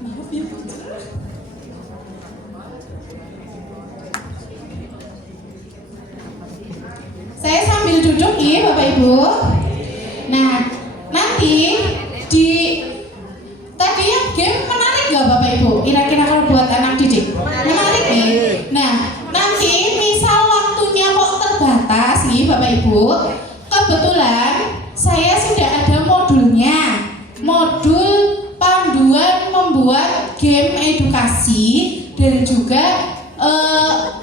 Maaf ya Bu. Saya sambil duduk ya Bapak Ibu. Nah nanti di tadi yang game menarik nggak Bapak Ibu? Kira-kira kalau buat anak didik menarik nih. Nah nanti misal waktunya kok terbatas nih Bapak Ibu, kebetulan saya sudah ada modulnya, modul panduan membuat game edukasi dan juga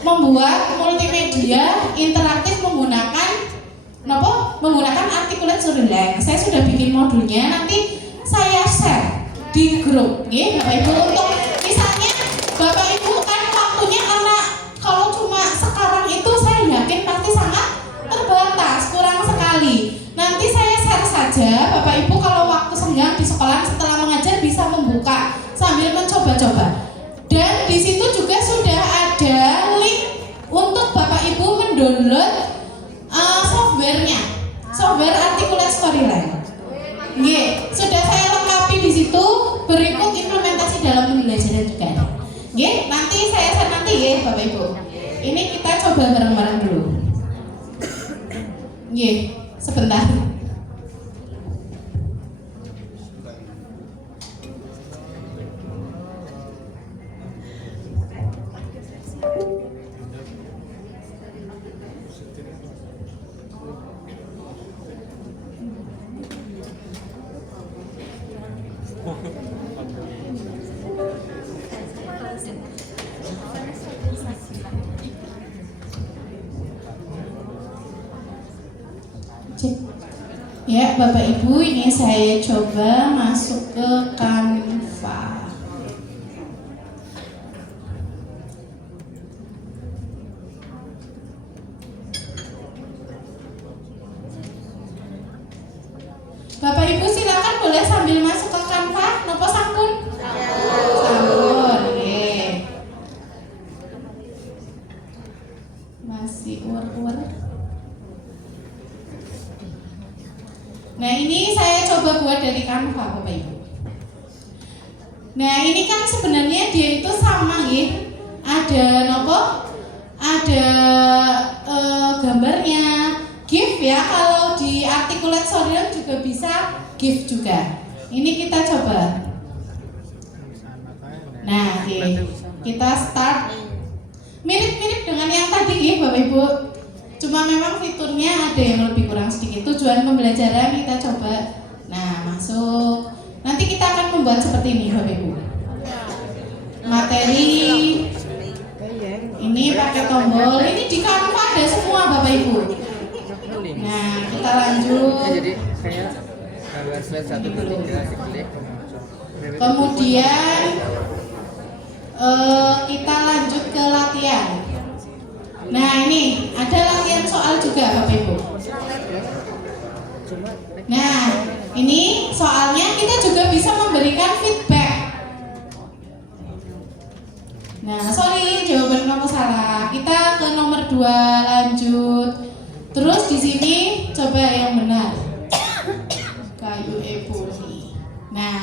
membuat multimedia interaktif menggunakan articulate storyline. Saya sudah bikin modulnya, nanti saya share di grup ya Bapak Ibu, untuk misalnya Bapak Ibu kan waktunya karena kalau cuma sekarang itu saya yakin pasti sangat terbatas, kurang sekali. Nanti saya share saja Bapak Ibu kalau waktu senggang di sekolah setelah mengajar bisa membuka sambil mencoba-coba. Dan di situ juga sudah ada link untuk Bapak Ibu mendownload softwarenya, software articulate storyline. Sudah saya lengkapi di situ, berikut implementasi dalam pembelajaran juga ada. Nanti saya share nanti ya Bapak Ibu. Ini kita coba bareng-bareng dulu. Sebentar. Cek. Ya, Bapak Ibu, ini saya coba masuk ke Canva. Bapak Ibu silakan boleh sambil masuk ke Canva. Nopo sampun? Sampun, nggih. Masih uwer-uwer. Nah, ini saya coba buat dari Canva, Bapak Ibu. Nah, ini kan sebenarnya dia itu sama ya. Ada nopo? Ada gambarnya, GIF ya. Kalau di Articulate Sorion juga bisa GIF juga. Ini kita coba. Nah, oke. Kita start. Mirip-mirip dengan yang tadi ya, Bapak Ibu. Cuma memang fiturnya ada yang lebih kurang sedikit. Tujuan pembelajaran kita coba. Nah, masuk. Nanti kita akan membuat seperti ini, Bapak Ibu. Materi. Ini pakai tombol. Ini di Canva ada semua, Bapak Ibu. Nah, kita lanjut. Jadi saya gambar slide 1 2 3 diklik. Kemudian kita lanjut ke latihan. Nah, ini ada latihan soal juga, Bapak Ibu. Nah, ini soalnya kita juga bisa memberikan feedback. Nah, sorry, jawaban kamu salah. Kita ke nomor 2 lanjut. Terus di sini coba yang benar. Kayu ebony. Nah,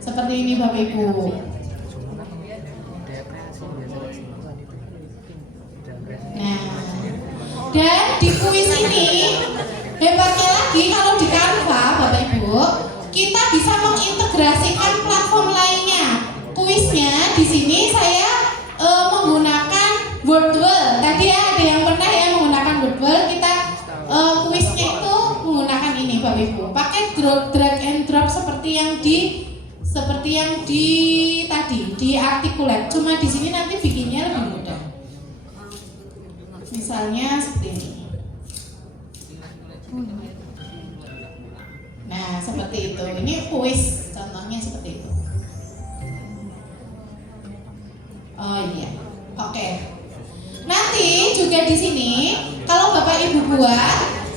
seperti ini Bapak Ibu. Nah, dan di kuis ini hebatnya lagi kalau di Canva, Bapak Ibu, kita bisa mengintegrasikan platform lainnya. Kuisnya di sini saya menggunakan Wordwall. Tadi ya ada yang pernah ya menggunakan Wordwall. Kita kuisnya itu menggunakan ini, Bapak Ibu. Pakai drag and drop seperti yang di tadi di Articulate. Cuma di sini nanti bikinnya lebih mudah. Misalnya seperti ini. Nah, seperti itu. Ini kuis, contohnya seperti itu. Oh iya, oke. Nanti juga di sini, kalau Bapak Ibu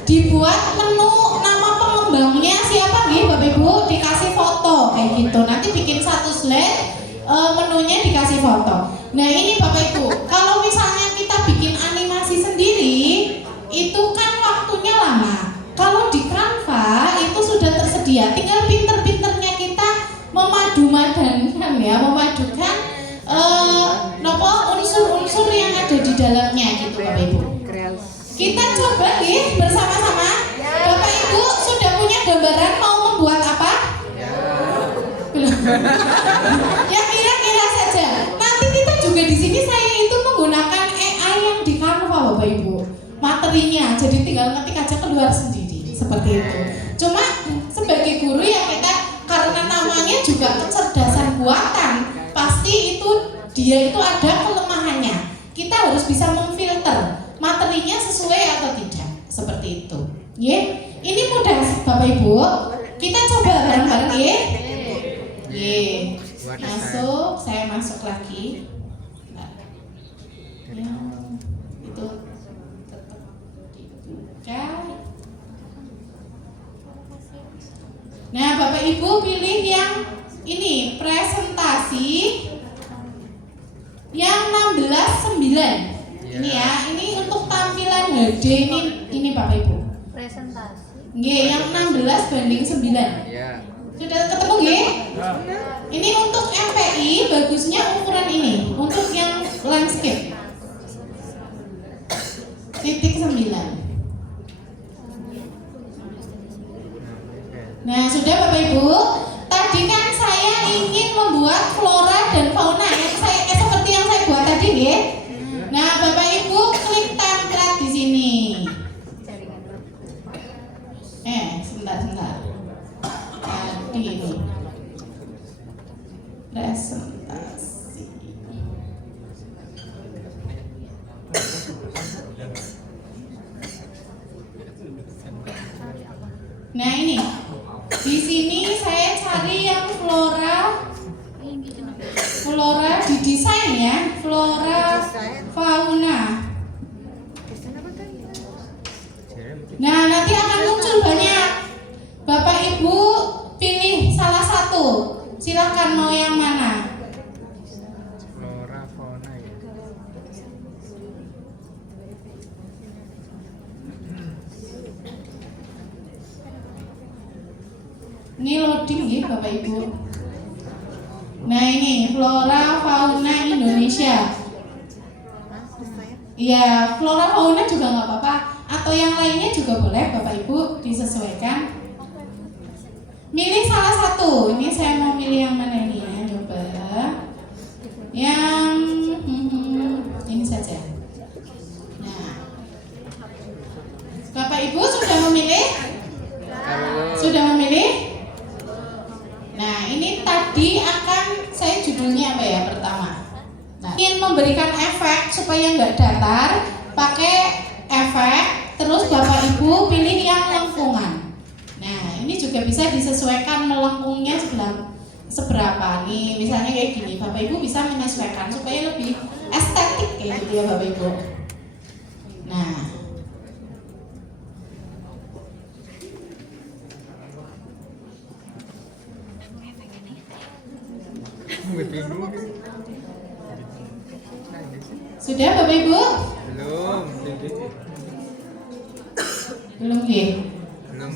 dibuat menu nama pengembangnya siapa nih, Bapak Ibu? Dikasih foto kayak gitu. Nanti bikin satu slide, menunya dikasih foto. Nah ini Bapak Ibu, kalau misalnya kita bikin animasi sendiri, itu kan waktunya lama. Kalau di Canva itu sudah tersedia, tinggal pinter-pinternya kita memadukan unsur-unsur yang ada di dalamnya gitu, Bapak Ibu. Kita coba nih bersama-sama. Bapak Ibu sudah punya gambaran mau membuat apa? Belum. Ya kira-kira saja. Nanti kita juga di sini saya itu menggunakan AI yang di Canva, Bapak Ibu. Materinya, jadi tinggal ngetik aja keluar sendiri seperti itu. Cuma sebagai guru ya kita karena namanya juga kecerdasan buatan, pasti itu dia itu ada kelemahannya. Kita harus bisa memfilter materinya sesuai atau tidak, seperti itu. Ye, ini mudah Bapak Ibu. Kita coba bareng-bareng ye. Ye, masuk, saya masuk lagi. Ya, itu tetap dibuka. Nah, Bapak Ibu pilih yang ini presentasi yang 16:9. Ini ya, ini untuk tampilan HD ini Bapak Ibu. Presentasi. Nggih, yang 16:9. Iya. Sudah ketemu nggih? Ini untuk MPI bagusnya ukuran ini, untuk yang landscape. Titik 9. Nah, sudah Bapak Ibu. Tadi kan saya ingin membuat flora dan fauna yang seperti yang saya buat tadi, nggih. Nah, Bapak Ibu klik template di sini. Sebentar. Tadi ini. Presentasi. Nah ini, di sini saya cari yang flora didesain ya, flora fauna. Nah nanti akan muncul banyak. Bapak Ibu pilih salah satu. Silakan mau yang mana? Flora fauna ya. Ini loading ya Bapak Ibu. Nah ini flora fauna Indonesia. Iya, flora fauna juga nggak apa-apa. Atau yang lainnya juga boleh Bapak Ibu disesuaikan. Milih salah satu. Ini saya mau milih yang mana ini ya, coba. Yang ini saja. Nah, Bapak Ibu sudah memilih? Sudah memilih? Nah, ini tadi akan saya judulnya apa ya pertama? Nah, ingin memberikan efek supaya nggak datar, pakai efek. Terus Bapak Ibu pilih yang lengkungan. Nah, ini juga bisa disesuaikan melengkungnya seberapa nih. Misalnya kayak gini, Bapak Ibu bisa menyesuaikan supaya lebih estetik kayak gitu ya Bapak Ibu. Nah, sudah Bapak Ibu? Belum. Belum ya? Belum.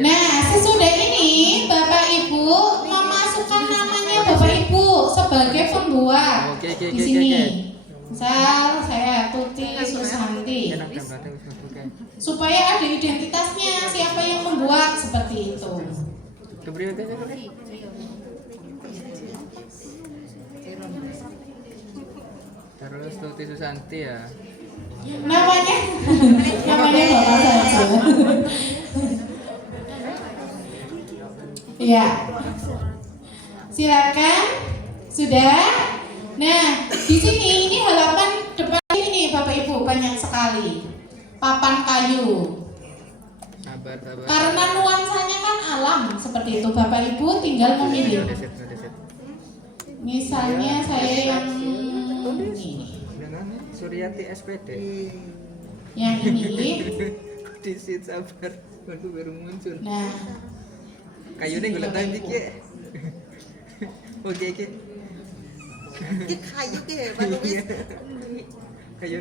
Nah, sesudah ini Bapak Ibu memasukkan namanya Bapak Ibu sebagai pembuat di sini. Misal saya Tuti Susanti. Supaya ada identitasnya siapa yang membuat seperti itu. Terus Tuti Susanti ya. Namanya Bapak saja. Ya. Silakan. Sudah. Nah, di sini ini halaman depan ini Bapak Ibu banyak sekali. Papan kayu. Sabar. Karena nuansanya kan alam seperti itu. Bapak Ibu tinggal memilih. Misalnya saya yang ini. Suryati SPD. Yang ini. Disit sabar. Baru muncul. Nah, kayunya golek tadi ki. Oke. Kayu ke bagus.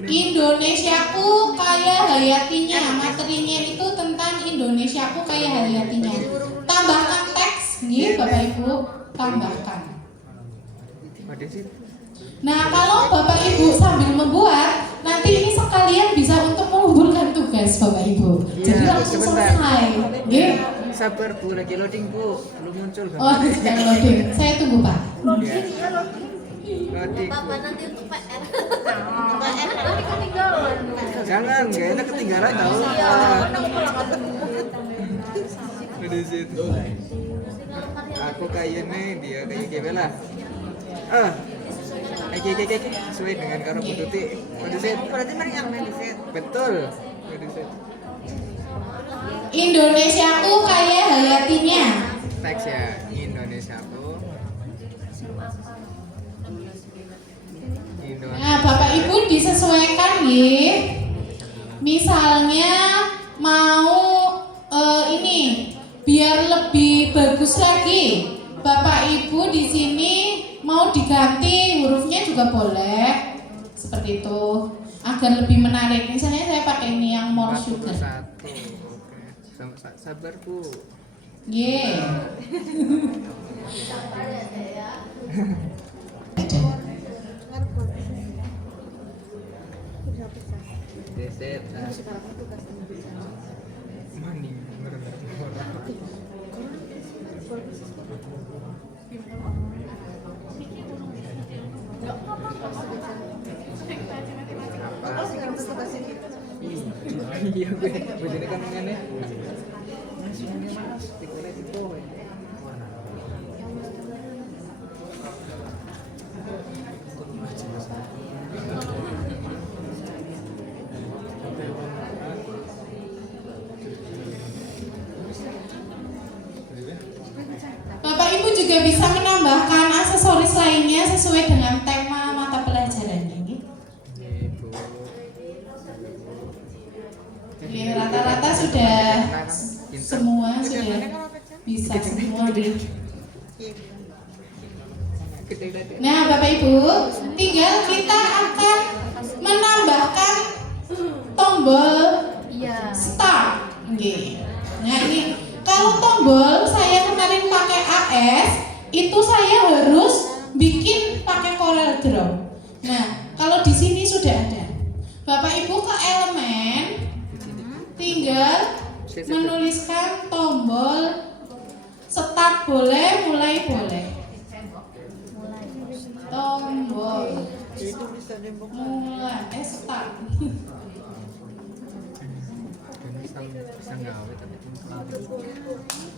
Indonesiaku kaya hayatinya. Materinya itu tentang Indonesiaku kaya hayatinya. Tambahkan teks, nih Bapak Ibu, tambahkan. Nah, kalau Bapak Ibu sambil membuat, nanti ini sekalian bisa untuk mengumpulkan tugas Bapak Ibu. Jadi langsung selesai. Nggih. Sabar Bu, lagi loading Bu, belum muncul. Oh, sedang loading. Saya tunggu Pak. Loading. Bapak nanti untuk PR. PR nanti ketinggalan. Jangan, gak enak ketinggalan tau. Iya, Di situ. Aku kayaknya dia kayak gimana lah. Oke, sesuai dengan karo Bu Tuti. Berarti mari yang mediset. Betul. Mediset. Indonesiaku kaya hayatinya. Teks ya, Indonesiaku. Nah, Bapak Ibu disesuaikan ya. Misalnya mau ini biar lebih bagus lagi. Bapak Ibu di sini mau diganti hurufnya juga boleh. Seperti itu. Agar lebih menarik. Misalnya saya pakai ini yang more sugar. Sabar Bu. Yeah. Deset. Mani. Iya gue, begini kan mengenai. juga bisa menambahkan aksesoris lainnya sesuai dengan tema mata pelajaran ini. Jadi rata-rata sudah semua sudah bisa semua nih. Nah, Bapak Ibu, tinggal kita akan menambahkan tombol start. Oke. Nah, ini kalau tombol saya kemarin pakai AS, itu saya harus bikin pakai Corel Draw. Nah, kalau di sini sudah ada. Bapak Ibu ke elemen, tinggal menuliskan tombol start boleh, mulai boleh. Tombol mulai start.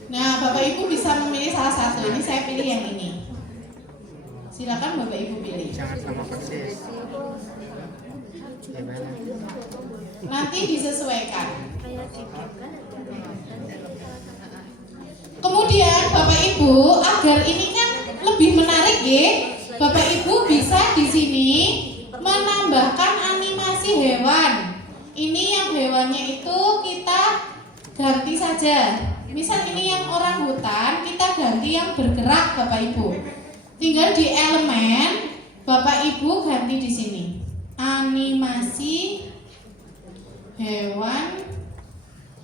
Nah, Bapak Ibu bisa memilih salah satu. Ini saya pilih yang ini. Silakan Bapak Ibu pilih. Jangan sama persis. Nanti disesuaikan. Kemudian Bapak Ibu, agar ini kan lebih menarik ya, Bapak Ibu bisa di sini menambahkan animasi hewan. Ini yang hewannya itu kita ganti saja. Misal ini yang orang hutan, kita ganti yang bergerak Bapak Ibu. Tinggal di elemen Bapak Ibu ganti di sini. Animasi hewan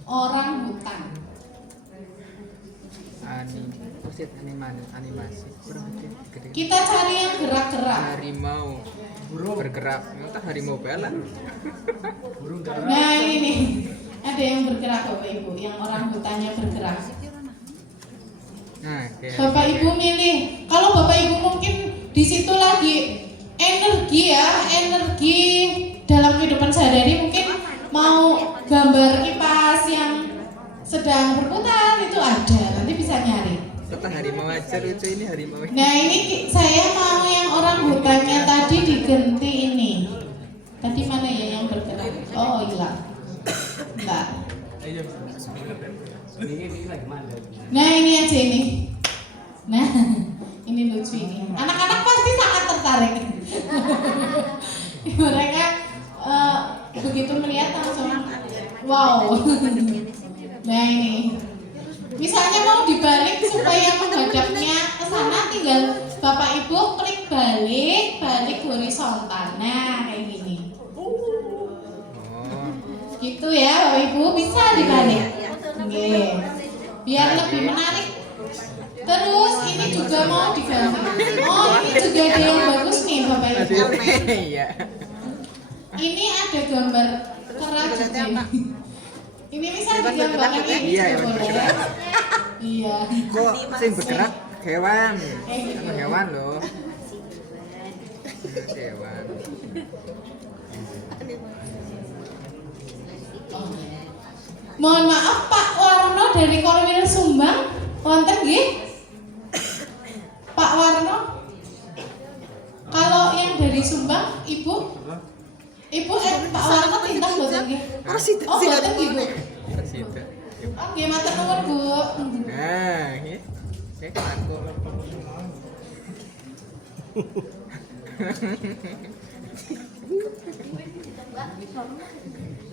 orang hutan. Animasi. Kita cari yang gerak-gerak. Harimau bergerak. Itu harimau bala. Nah, ini ada yang bergerak Bapak Ibu, yang orang hutannya bergerak. Nah, Bapak Ibu milih. Kalau Bapak Ibu mungkin di situ lagi energi ya, energi dalam kehidupan sehari-hari, mungkin mau gambar kipas yang sedang berputar itu ada, nanti bisa nyari. Kata harimau aja lucu ini harimau. Nah, ini saya mau yang orang hutannya tadi diganti ini. Tadi mana ya yang bergerak? Oh, hilang. Enggak. Nah, ini aja ini. Nah, ini lucu ini. Anak-anak pasti sangat tertarik. Mereka begitu melihat langsung wow. Nah, ini. Misalnya mau dibalik supaya menghadapnya ke sana, tinggal Bapak Ibu klik balik, balik horizontal. Nah, kayak gini. Gitu ya, Bapak Ibu, bisa dibalik. Oke. Biar lebih menarik. Terus ini juga mau diganti. Oh, ini juga ada yang bagus nih, Bapak Ibu. Ini ada gambar kera juga. Ini bisa digambarkan ini juga boleh. Iya. Kok sing bergerak hewan? Hewan loh. Hewan. Mohon maaf Pak Warno dari Korwil Sumbang, wonten nggih? Pak Warno. Kalau yang dari Sumbang, Ibu? Ibu Pak Warno tintang mboten nggih? Oh, mboten nggih, Bu. Oh, nggih matur nuwun, Bu. Nah, nggih. Saya aku.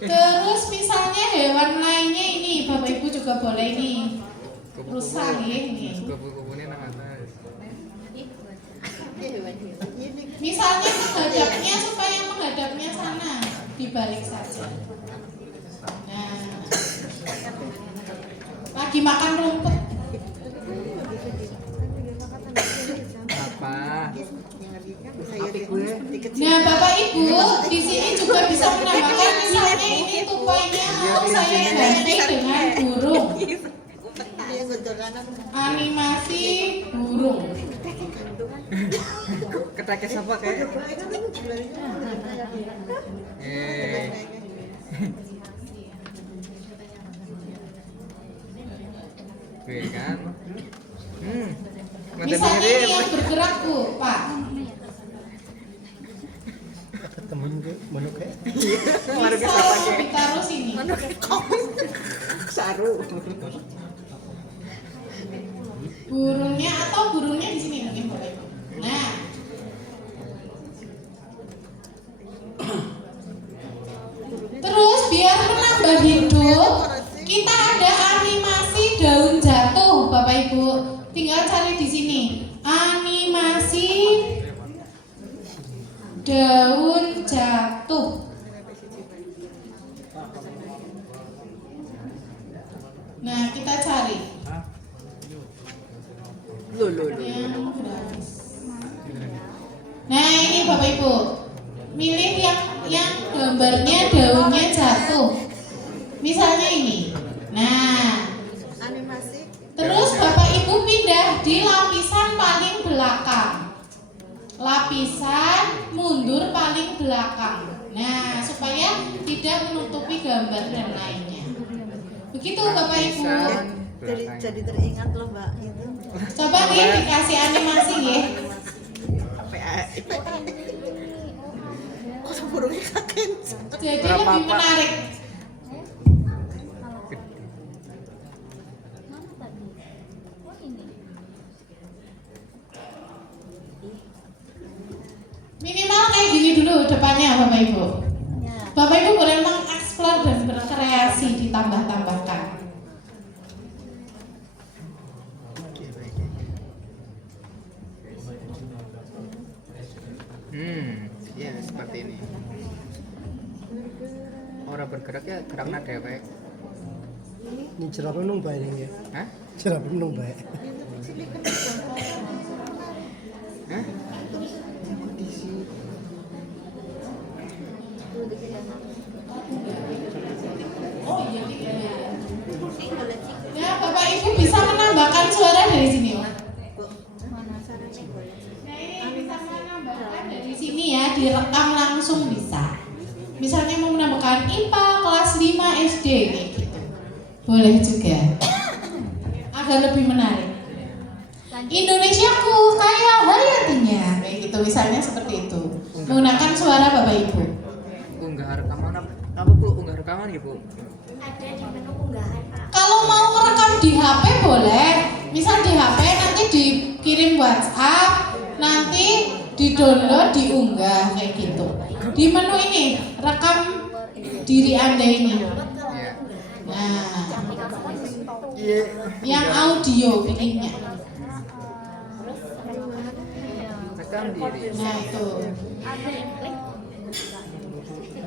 Terus misalnya hewan lainnya ini, Bapak Ibu juga boleh ini. Rusa ini. Kupu-kupunya nang atas. Misalnya menghadapnya supaya menghadapnya sana, dibalik saja. Nah, lagi makan rumput. Apa? Nah, Bapak Ibu di sini juga bisa menambahkan misalnya ini tupainya mau saya ganti dengan burung. Animasi burung. Keteknya siapa kayak? Gue kan. Misalnya ini yang bergerak Bu, Pak. Temen gue, manuk kayak. Bisa ditaruh sini. Saru. Burungnya atau burung daun jatuh. Nah, kita cari. Yang gratis. Nah, ini Bapak Ibu. Milih yang gambarnya daunnya jatuh. Misalnya ini. Nah, terus Bapak Ibu pindah di lapisan paling belakang. Lapisan mundur paling belakang. Nah, supaya tidak menutupi gambar dan lainnya. Begitu Bapak Ibu. Jadi teringat loh Mbak itu. Coba nih dikasih animasi ya. Jadi lebih menarik. Minimal kayak gini dulu depannya Bapak Ibu. Bapak Ibu boleh mengeksplor dan berkreasi, ditambah-tambahkan. Ya seperti ini. Orang bergerak ya gerak nada ya Pak. Ini cerapa nung baik ini. Hah? Cerapa nung baik. Hah? Ya, Bapak Ibu bisa menambahkan suara dari sini. Nah, ini bisa menambahkan dari sini ya, direkam langsung bisa. Misalnya mau menambahkan IPA kelas 5 SD kayak gitu. Boleh juga. Agar lebih menarik. Indonesiaku kaya hayatinya kayak gitu, misalnya seperti itu. Menggunakan suara Bapak Ibu. Unggah rekaman apa Bu? Unggah rekaman ya Bu? Ada di menu unggahan Pak. Kalau mau ngerekam di HP boleh. Misal di HP nanti dikirim WhatsApp, nanti di-download, diunggah kayak gitu. Di menu ini rekam diri Anda ini. Nah, yang audio bikinnya. Rekam diri. Nah itu.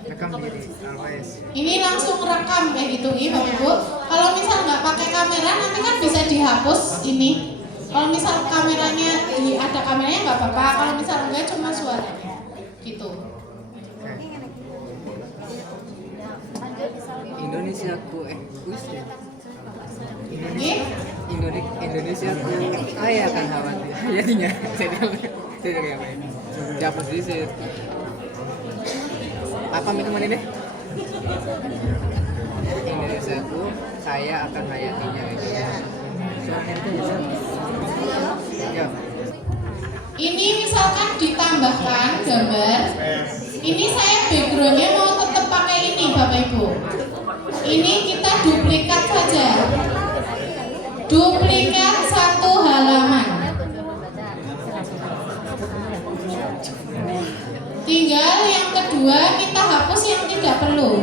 Rekam diri. Always. Ini langsung rekam kayak gitu nih Bapak Ibu. Kalau misal nggak pakai kamera nanti kan bisa dihapus ini. Kalau misal kameranya ada kameranya nggak apa-apa. Kalau misal enggak cuma suaranya gitu. Indonesiaku wis ya. Oke. Indonesiaku kaya kan khawatir. Hayatinya. Jadi apa ini? Dihapus di situ. Apa minuman ini? Indonesiaku kaya akan hayatinya gitu. Ya. Ini misalkan ditambahkan gambar. Ini saya backgroundnya mau tetap pakai ini Bapak Ibu. Ini kita duplikat saja. Duplikat satu halaman. Tinggal yang kedua kita hapus yang tidak perlu.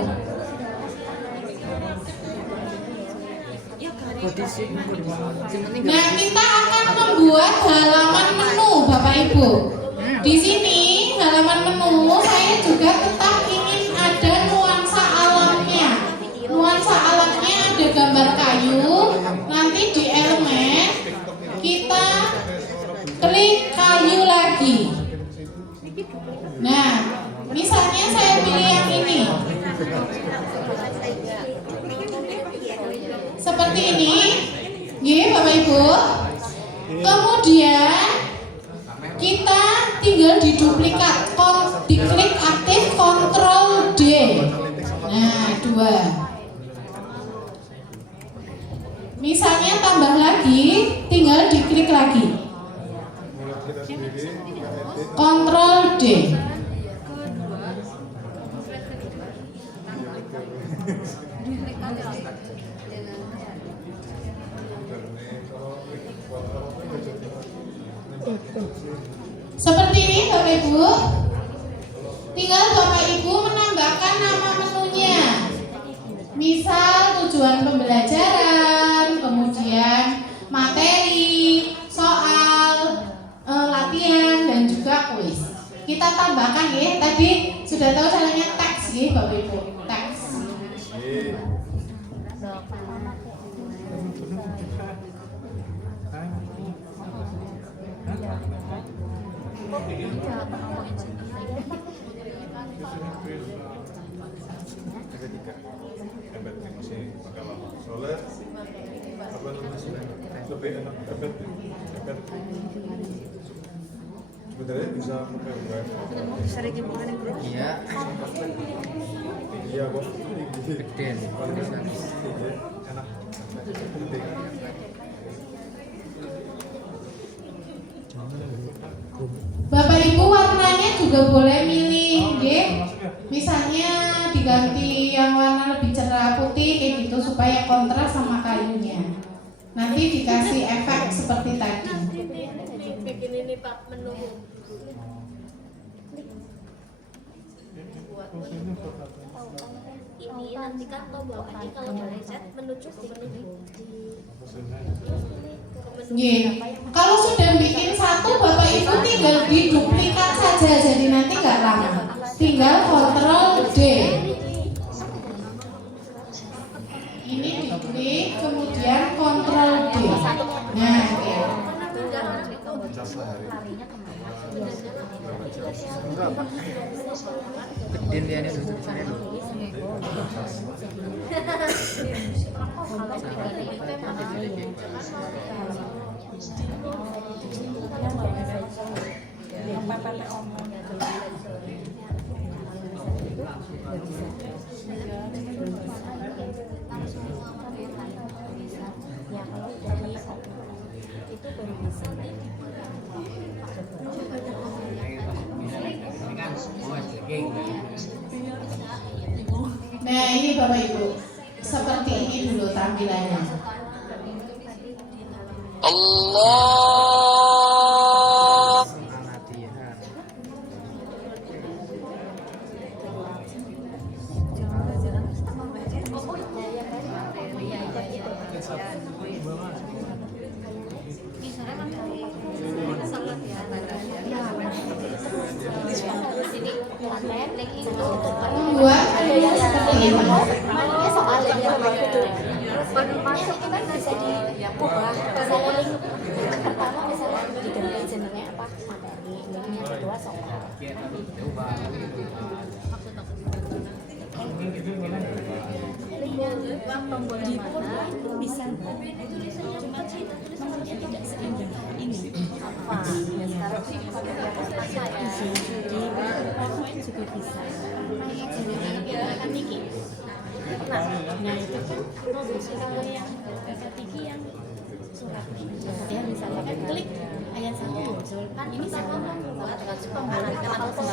Nah, kita akan membuat halaman menu Bapak Ibu. Di sini halaman menu saya juga tetap ingin ada nuansa alamnya. Nuansa alamnya ada gambar kayu. Nanti di elemen kita klik kayu lagi. Nah, misalnya saya pilih yang ini. Seperti ini. Nggih, Bapak Ibu. Kemudian kita tinggal diduplikat, diklik aktif Ctrl D. Nah, 2. Misalnya tambah lagi, tinggal diklik lagi. Ctrl D. Seperti ini Bapak Ibu. Tinggal Bapak Ibu menambahkan nama menunya. Misal tujuan pembelajaran, kemudian materi, soal, latihan dan juga kuis. Kita kita tambahkan ya. Tadi sudah tahu caranya teks ya Bapak Ibu. Teks. Soalnya apa namanya lebih enak dapat sebenarnya bisa pakai web. Sering gimana nih bro? Iya. Iya kok. Gede. Enak. Bapak Ibu warnanya juga boleh milih, ya. Misalnya diganti yang warna lebih cerah putih kayak gitu supaya kontras sama kayunya. Nanti dikasih efek seperti tadi. Bikin ini Pak menu. Ini nanti kan tombol ini kalau reset menuju ke menu. Nggih. Kalau sudah bikin satu Bapak Ibu tinggal diduplikat saja, jadi nanti nggak lama. Tinggal Ctrl D. Ini diklik, kemudian Ctrl D. Nah, ya. Gedein dia nih dulu tulisannya dulu. Nah, ini Bapak Ibu. Seperti ini dulu tampilannya. Membuat adonan seperti ini. Masuk kita bisa diubah. Pertama misalnya diganti jenengnya apa? Sandari. Yang kedua soal. Pembuatan mana bisa cuma tulisannya tidak seindah ini apa ya sekarang sih pakai bisa jadi PowerPoint juga bisa nah itu kan kalau yang tinggi yang surat ya misalnya kan klik ayat 1 muncul kan ini sama membuat pembuatan atau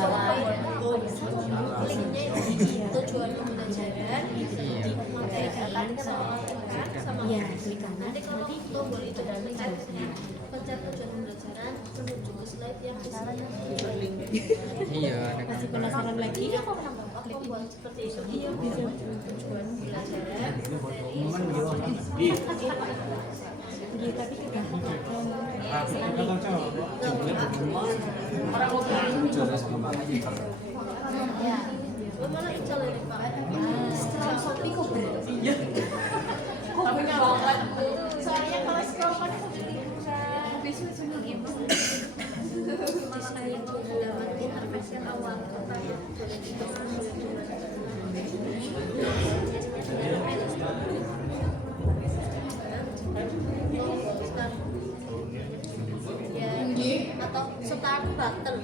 linknya tujuan pembelajaran dimateri sama ya klik kanan nanti tombol itu dan pencet tujuan pembelajaran menuju ke slide yang Iya, masih penasaran lagi aku menambah tombol seperti itu iya bisa tujuan pembelajaran iya tapi tidak ya malah ical ini Pak sekarang Shopee kok berarti tapi nyalakan soalnya kalau scroll kan besok semua game malah kayak dapat interface yang awal ya atau start button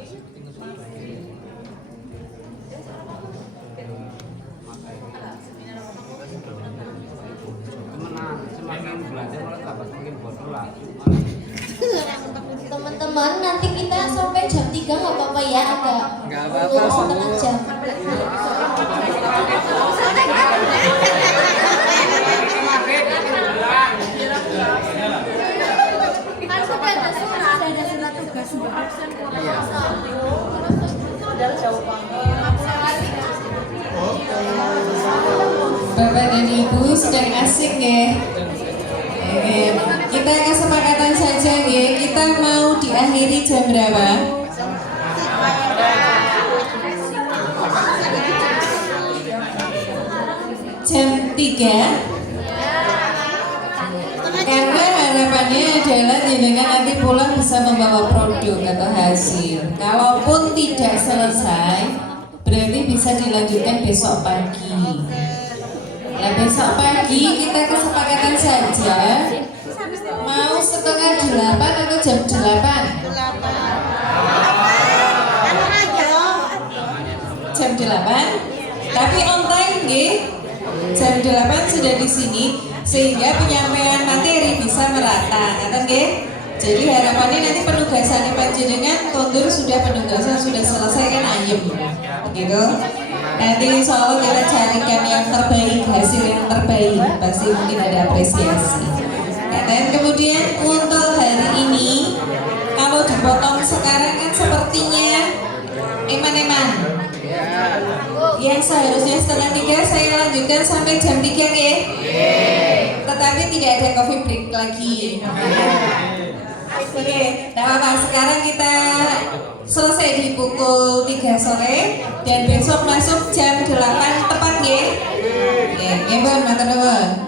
teman-teman nanti kita sampai jam 3 nggak apa-apa ya agak ulur setengah jam kan sudah ada surat tugas absen Bapak dan Ibu sedang asik ya. Kita kesepakatan saja ya. Kita mau diakhiri jam berapa? Karena harapannya adalah jenengan nanti pulang bisa membawa produk atau hasil. Kalaupun tidak selesai, berarti bisa dilanjutkan besok pagi. Nah, besok pagi kita kesepakatan saja mau 7:30 atau jam 8? Jam 8. Tapi on time nggih. Jam 8 sudah di sini sehingga penyampaian materi bisa merata, ngaten nggih? Jadi harapannya nanti penugasannya panjenengan kondur sudah penugasan sudah selesai kan ayem. Begitu. Nanti insya Allah kita carikan yang terbaik, hasil yang terbaik, pasti mungkin ada apresiasi. Dan kemudian untuk hari ini, kalau dipotong sekarang kan sepertinya eman-eman. Yang seharusnya 2:30 saya lanjutkan sampai jam 3 ya. Tetapi tidak ada coffee break lagi. Oke, tidak apa-apa. Sekarang kita selesai di pukul 3 sore dan besok masuk jam 8 tepat ya. Oke, ngebon, matur nuwun.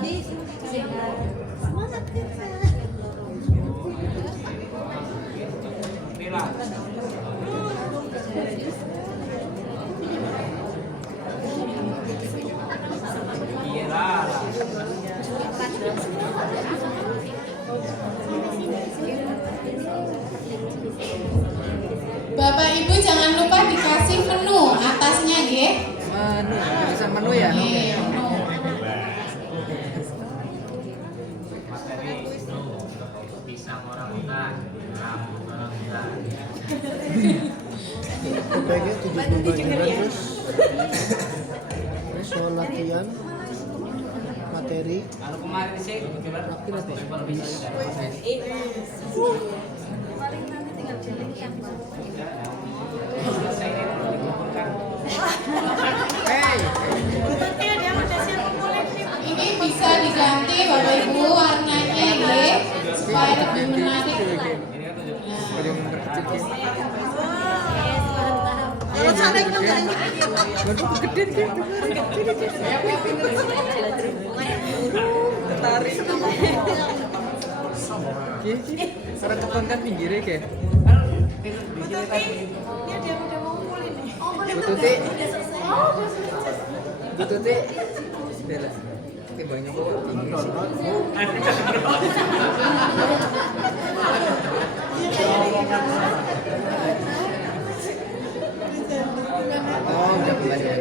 Bapak Ibu jangan lupa dikasih menu atasnya nggih. Menu, tulisan menu ya? Nggih, menu. Pisang orang hutan, rambut orang hutan. Baiknya 70 bagian terus soal latihan materi. Kalau kemarin sih, gimana? Paling nanti tinggal jalan Ini bisa diganti Bapak Ibu warnanya nggih supaya lebih menarik. Kalau sana itu enggak Gede tertarik. Cara ketonkan pinggirnya kayak. Bututnya udah lah. Timbangnya kok tinggi sih. Oh, udah belajar.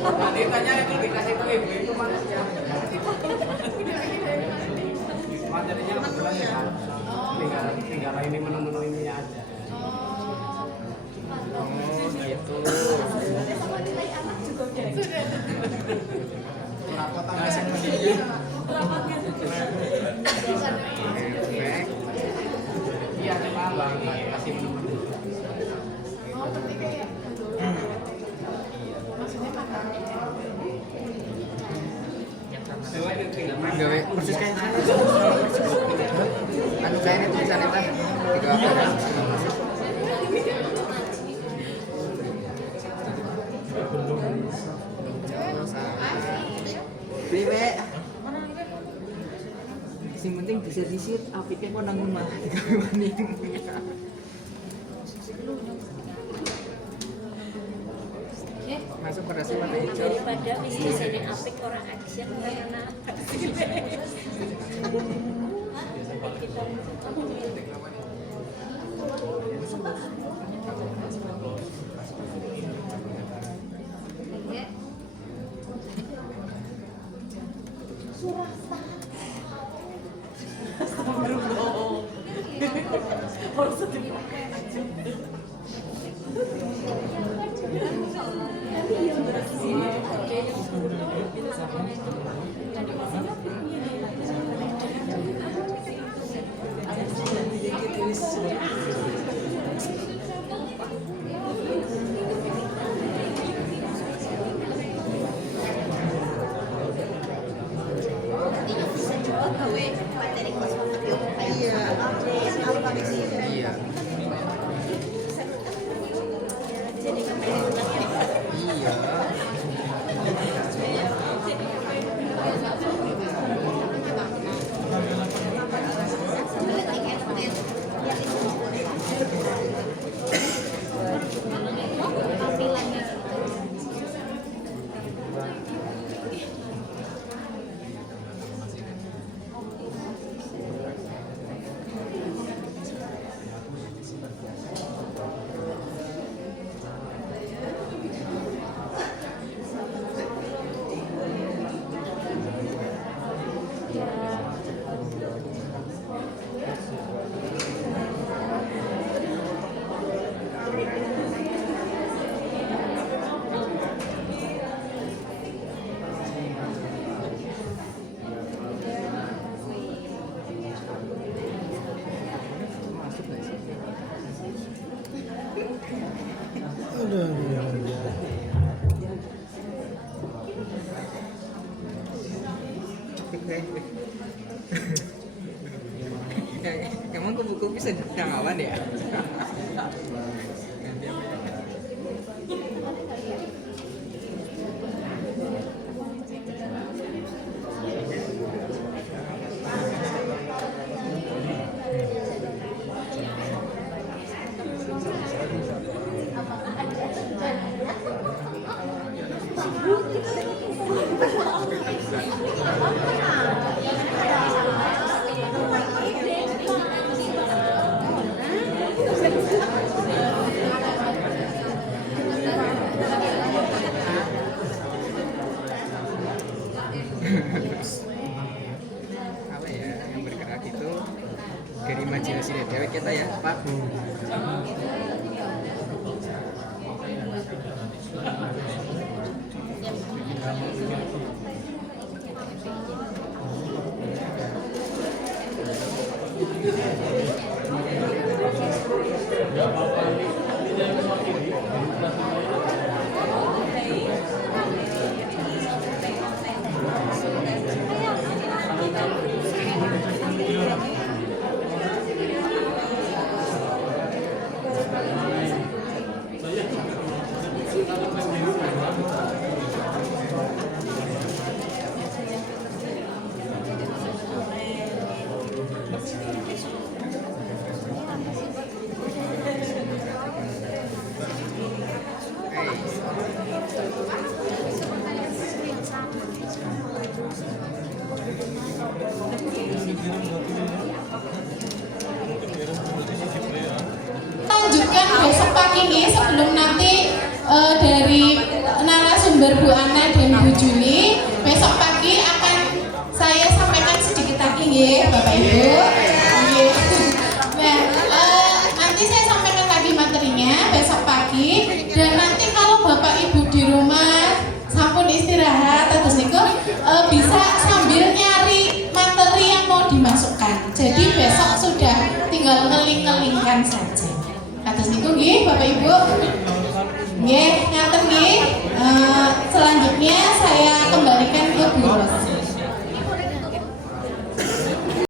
Nanti tanya itu dikasih ke ibu itu mana? Materinya kebetulan ya kan. Tinggal ini menu-menu ininya aja. Oh, gitu. Asik medianya. Iya, coba bang, kasih menu-menu. Gawe persis kayak anu kayaknya tulisannya tah tiga apa Priwe sing penting disit-disit apike kok nang omah digawe maning masuk pada warna hijau daripada bisnisnya apik orang action karena iya Emang kupu-kupu bisa jangkauan ya? Apa ya yang bergerak itu dari imajinasi dari kita ya Pak. Lanjutkan besok pagi nih sebelum nanti dari narasumber Bu Ana dan Bu Juli besok pagi akan saya sampaikan sedikit lagi ya Bapak Ibu. Nah, nanti saya sampaikan lagi materinya besok pagi dan nanti kalau Bapak Ibu di rumah sampun istirahat terus niku bisa sambil nyari materi yang mau dimasukkan. Jadi besok sudah tinggal ngeling-ngelingkan saja. Atas niku nggih Bapak Ibu. Nggih, ngaten nggih. Selanjutnya